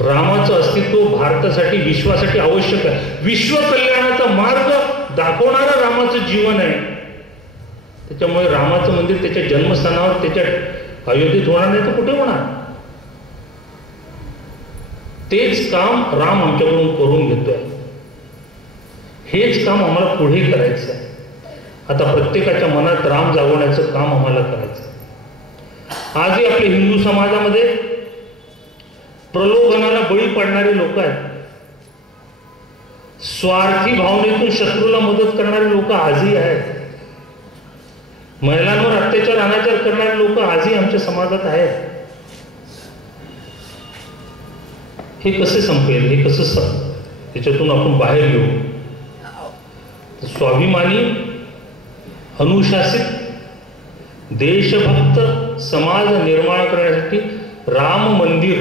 रामाचं अस्तित्व भारतासाठी विश्वासाठी आवश्यक आहे. विश्व कल्याणाचा मार्ग दाखवणारं रामाचं जीवन आहे. त्याच्यामुळे रामाचं मंदिर त्याच्या जन्मस्थानावर त्याच्या अयोध्येत होणार नाही तर कुठे होणार? तेच काम राम आमच्याकडून करून घेतोय. हेच काम आम्हाला पुढे करायचं आहे. आता प्रत्येकाच्या मनात राम जागवण्याचं काम आम्हाला करायचं आहे. आजही आपल्या हिंदू समाजामध्ये प्रलोभनाला बळी पडणारे लोक आहेत. स्वार्थी भावनेतून शत्रूला मदत करणारे लोक आजही आहेत. महिलांवर अत्याचार अनाचार करणारे लोक आजही आमच्या समाजात आहेत. हे कसे संपेल? हे कसं त्याच्यातून आपण बाहेर येऊ? स्वाभिमानी, अनुशासित, देशभक्त समाज निर्माण करण्यासाठी राम मंदिर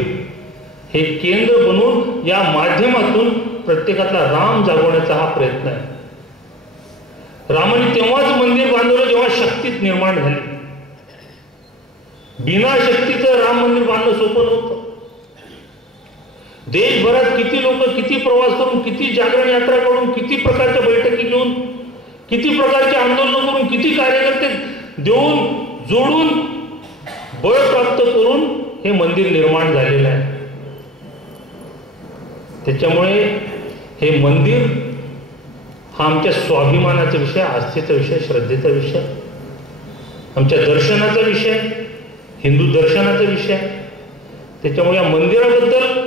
हे केंद्र बनवून या माध्यमातून प्रत्येकातला राम जागवण्याचा हा प्रयत्न आहे. रामाने तेव्हाच मंदिर बांधवलं जेव्हा शक्तीत निर्माण झाली. बिना शक्तीचं राम मंदिर बांधणं सोपं नव्हतं. देशभरात किती लोक किती प्रवास करून, किती जागरण यात्रा करून, किती प्रकारच्या बैठकी घेऊन, किती प्रकारचे आंदोलन करून, किती कार्यकर्ते देऊन जोडून बळ प्राप्त करून हे मंदिर निर्माण झालेलं आहे. त्याच्यामुळे हे मंदिर हा आमच्या स्वाभिमानाचा विषय, आस्थेचा विषय, श्रद्धेचा विषय, आमच्या दर्शनाचा विषय, हिंदू दर्शनाचा विषय. त्याच्यामुळे या मंदिराबद्दल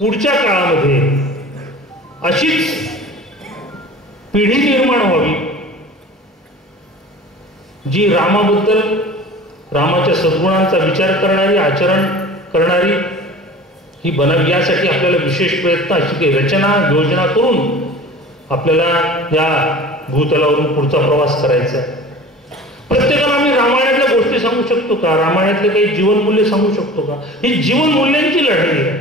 पुढच्या काळामध्ये अशीच पिढी निर्माण व्हावी जी रामाबद्दल, रामाच्या सद्गुणांचा विचार करणारी, आचरण करणारी ही बनावी. यासाठी आपल्याला विशेष प्रयत्न, अशी काही रचना, योजना करून आपल्याला या भूतलावरून पुढचा प्रवास करायचा आहे. प्रत्येकाला आम्ही रामायणातल्या गोष्टी सांगू शकतो का? रामायणातले काही जीवनमूल्य सांगू शकतो का? ही जीवनमूल्यांची लढाई आहे.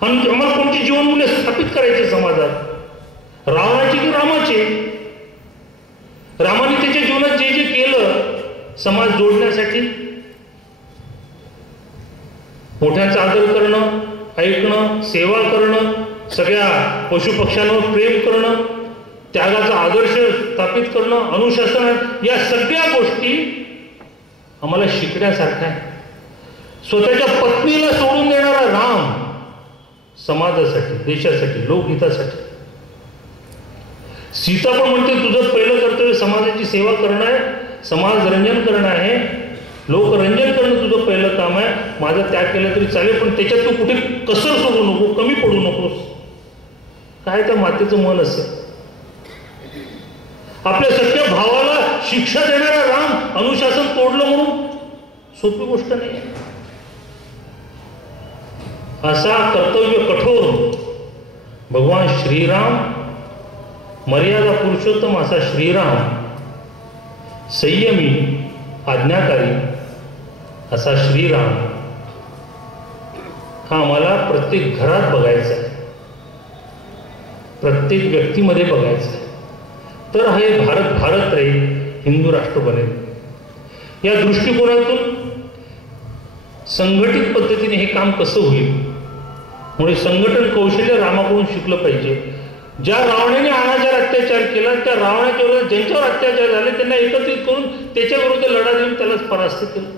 आणि आम्हाला कोणती जीवनमूल्य स्थापित करायचे समाजात? रावणाची की रामाचे? रामाने त्याच्या जीवनात जे जे केलं समाज जोडण्यासाठी, मोठ्यांचा आदर करणं, ऐकणं, सेवा करणं, सगळ्या पशुपक्ष्यांवर प्रेम करणं, त्यागाचा आदर्श स्थापित करणं, अनुशासन, या सगळ्या गोष्टी आम्हाला शिकण्यासारख्या आहे. स्वतःच्या पत्नीला सोडून देणारा राम समाजासाठी, देशासाठी, लोकहितासाठी. सीता पण म्हणते तुझं पहिलं कर्तव्य समाजाची सेवा करणं आहे, समाज रंजन करणं आहे, लोकरंजन करणं तुझं पहिलं काम आहे. माझं त्याग केलं तरी चालेल, पण त्याच्यात तू कुठे कसर सोडू नको, कमी पडू नकोस. काय त्या मातेचं मन असेल? आपल्या सख्या भावाला शिक्षा देणारा राम अनुशासन तोडलं म्हणून सोपी गोष्ट नाही. असा कर्तव्य कठोर भगवान श्रीराम, मर्यादा पुरुषोत्तम असा श्रीराम, संयमी, आज्ञाकारी असा श्रीराम हा आम्हाला प्रत्येक घरात बघायचा आहे, प्रत्येक व्यक्तीमध्ये बघायचं आहे. तर हे भारत भारत राहील, हिंदू राष्ट्र बनेल. या दृष्टिकोनातून संघटित पद्धतीने हे काम कसं होईल, म्हणून संघटन कौशल्य रामाकडून शिकलं पाहिजे. ज्या रावणाने अनाचार अत्याचार केला, त्या रावणाच्या विरोधात ज्यांच्यावर अत्याचार झाले त्यांना एकत्रित करून त्याच्या विरुद्ध लढा देऊन त्यालाच परास्त केलं.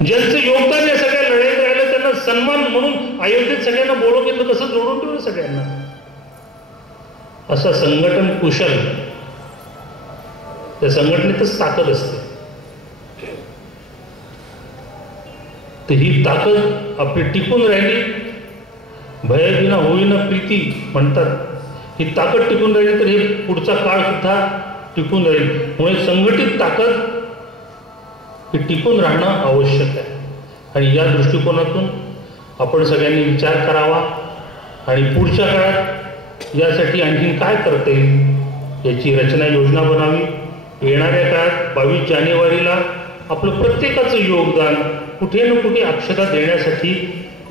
ज्यांचं योगदान या सगळ्या लढाईत राहिलं त्यांना सन्मान म्हणून अयोध्येत सगळ्यांना बोलवून घेतलं. कसं जोडून ठेवलं सगळ्यांना? असं संघटन कुशल, त्या संघटनेतच ताकद असते. तर ही ताकद आपली टिकून राहिली. भयविना होईना प्रीती म्हणतात. ही ताकद टिकून राहिली तर हे पुढचा काळ सुद्धा टिकून राहील. म्हणून संघटित ताकद ही टिकून राहणं आवश्यक आहे. आणि या दृष्टिकोनातून आपण सगळ्यांनी विचार करावा आणि पुढच्या काळात यासाठी आणखीन काय करता येईल याची रचना, योजना बनावी. येणाऱ्या काळात 22 जानेवारीला आपलं प्रत्येकाचं योगदान कुठे ना कुठे अक्षता देण्यासाठी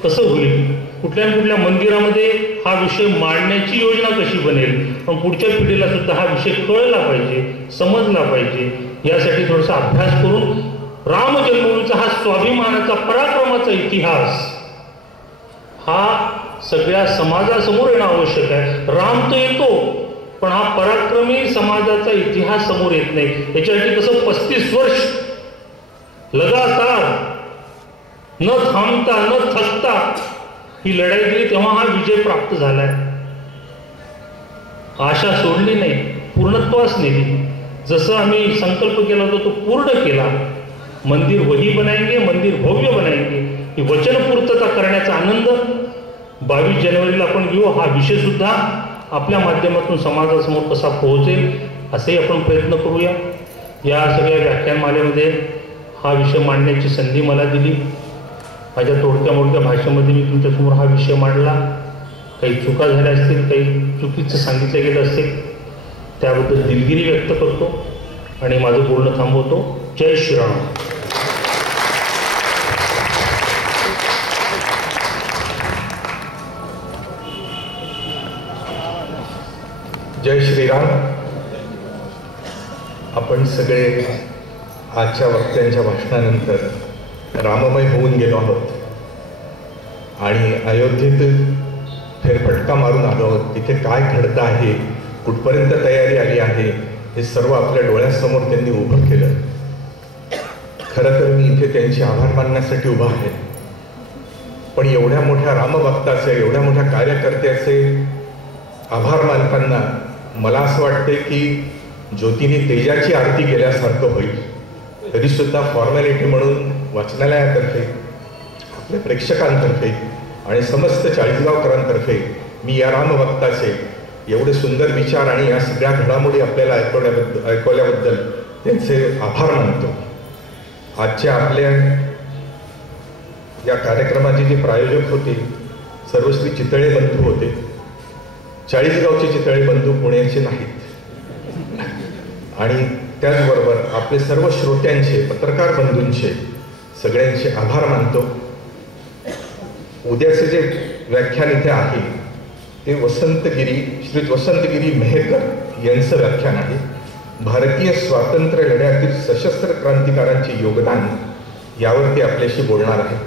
कसं होईल, कुठल्या ना कुठल्या मंदिरामध्ये हा विषय मांडण्याची योजना कशी बनेल, पण पुढच्या पिढीला सुद्धा हा विषय कळला पाहिजे, समजला पाहिजे. यासाठी थोडासा अभ्यास करून राम जन्मभूमीचा हा स्वाभिमानाचा पराक्रमाचा इतिहास हा सगळ्या समाजासमोर येणं आवश्यक आहे. राम तर येतो, पण हा पराक्रमी समाजाचा इतिहास समोर येत नाही. याच्यासाठी कसं 35 वर्ष लगातार न थांबता न थकता ही लढाई दिली, तेव्हा हा विजय प्राप्त झालाय. आशा सोडली नाही, पूर्णत्वास नेली. जसं आम्ही संकल्प केला होता तो पूर्ण केला. मंदिर वही बनाएंगे, मंदिर भव्य बनाएंगे, ही वचनपूर्तता करण्याचा आनंद 22 जानेवारीला आपण घेऊ. हा विषय सुद्धा आपल्या माध्यमातून समाजासमोर कसा पोहोचेल असेही आपण प्रयत्न करूया. या सगळ्या व्याख्यानमालेमध्ये हा विषय मांडण्याची संधी मला दिली. माझ्या तोडक्या मोडक्या भाषेमध्ये मी तुमच्यासमोर हा विषय मांडला. काही चुका झाल्या असतील, काही चुकीचं सांगितलं गेलं असेल, त्याबद्दल दिलगिरी व्यक्त करतो आणि माझं बोलणं थांबवतो. जय श्रीराम. जय श्रीराम. आपण सगळे आजच्या वक्त्यांच्या भाषणानंतर राममय होऊन गेलो आहोत आणि अयोध्येत फेरफटका मारून आलो आहोत. तिथे काय घडतं आहे, कुठपर्यंत तयारी आली आहे, हे सर्व आपल्या डोळ्यासमोर त्यांनी उभं केलं. खरं तर मी इथे त्यांचे आभार मानण्यासाठी उभा आहे, पण एवढ्या मोठ्या रामभक्ताचे, एवढ्या मोठ्या कार्यकर्त्याचे आभार मानताना मला असं वाटते की ज्योतीने तेजाची आरती केल्यासारखं होईल. तरीसुद्धा फॉर्मॅलिटी म्हणून वाचनालयातर्फे, आपल्या प्रेक्षकांतर्फे आणि समस्त चाळीसगावकरांतर्फे मी या रामभक्ताचे एवढे सुंदर विचार आणि या सगळ्या घडामोडी आपल्याला ऐकवल्याबद्दल त्यांचे आभार मानतो. आजच्या आपल्या या कार्यक्रमाचे जे प्रायोजक होते सर्वश्री चितळे बंधू होते. चाळीसगावचे चितळे बंधू पुण्याचे नाहीत. आणि त्याचबरोबर आपले सर्व श्रोत्यांचे, पत्रकार बंधूंचे सगळ्यांचे आभार मानतो. उद्याचे जे व्याख्यान इथे आहे ते श्री वसंतगिरी मेहकर यांचं व्याख्यान आहे. भारतीय स्वातंत्र्य लढ्यातील सशस्त्र क्रांतिकारांचे योगदान यावरती आपल्याशी बोलणार आहे.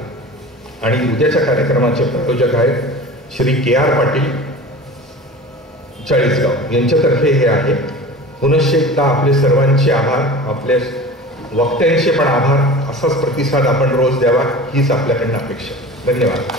आणि उद्याच्या कार्यक्रमाचे प्रायोजक आहेत श्री KR पाटील चाळीसगाव यांच्यातर्फे हे आहे. पुनश्च एकदा आपले सर्वांचे आभार, आपल्या वक्त्यांचे पण आभार. असाच प्रतिसाद आपण रोज द्यावा हीच आपल्याकडनं अपेक्षा. धन्यवाद.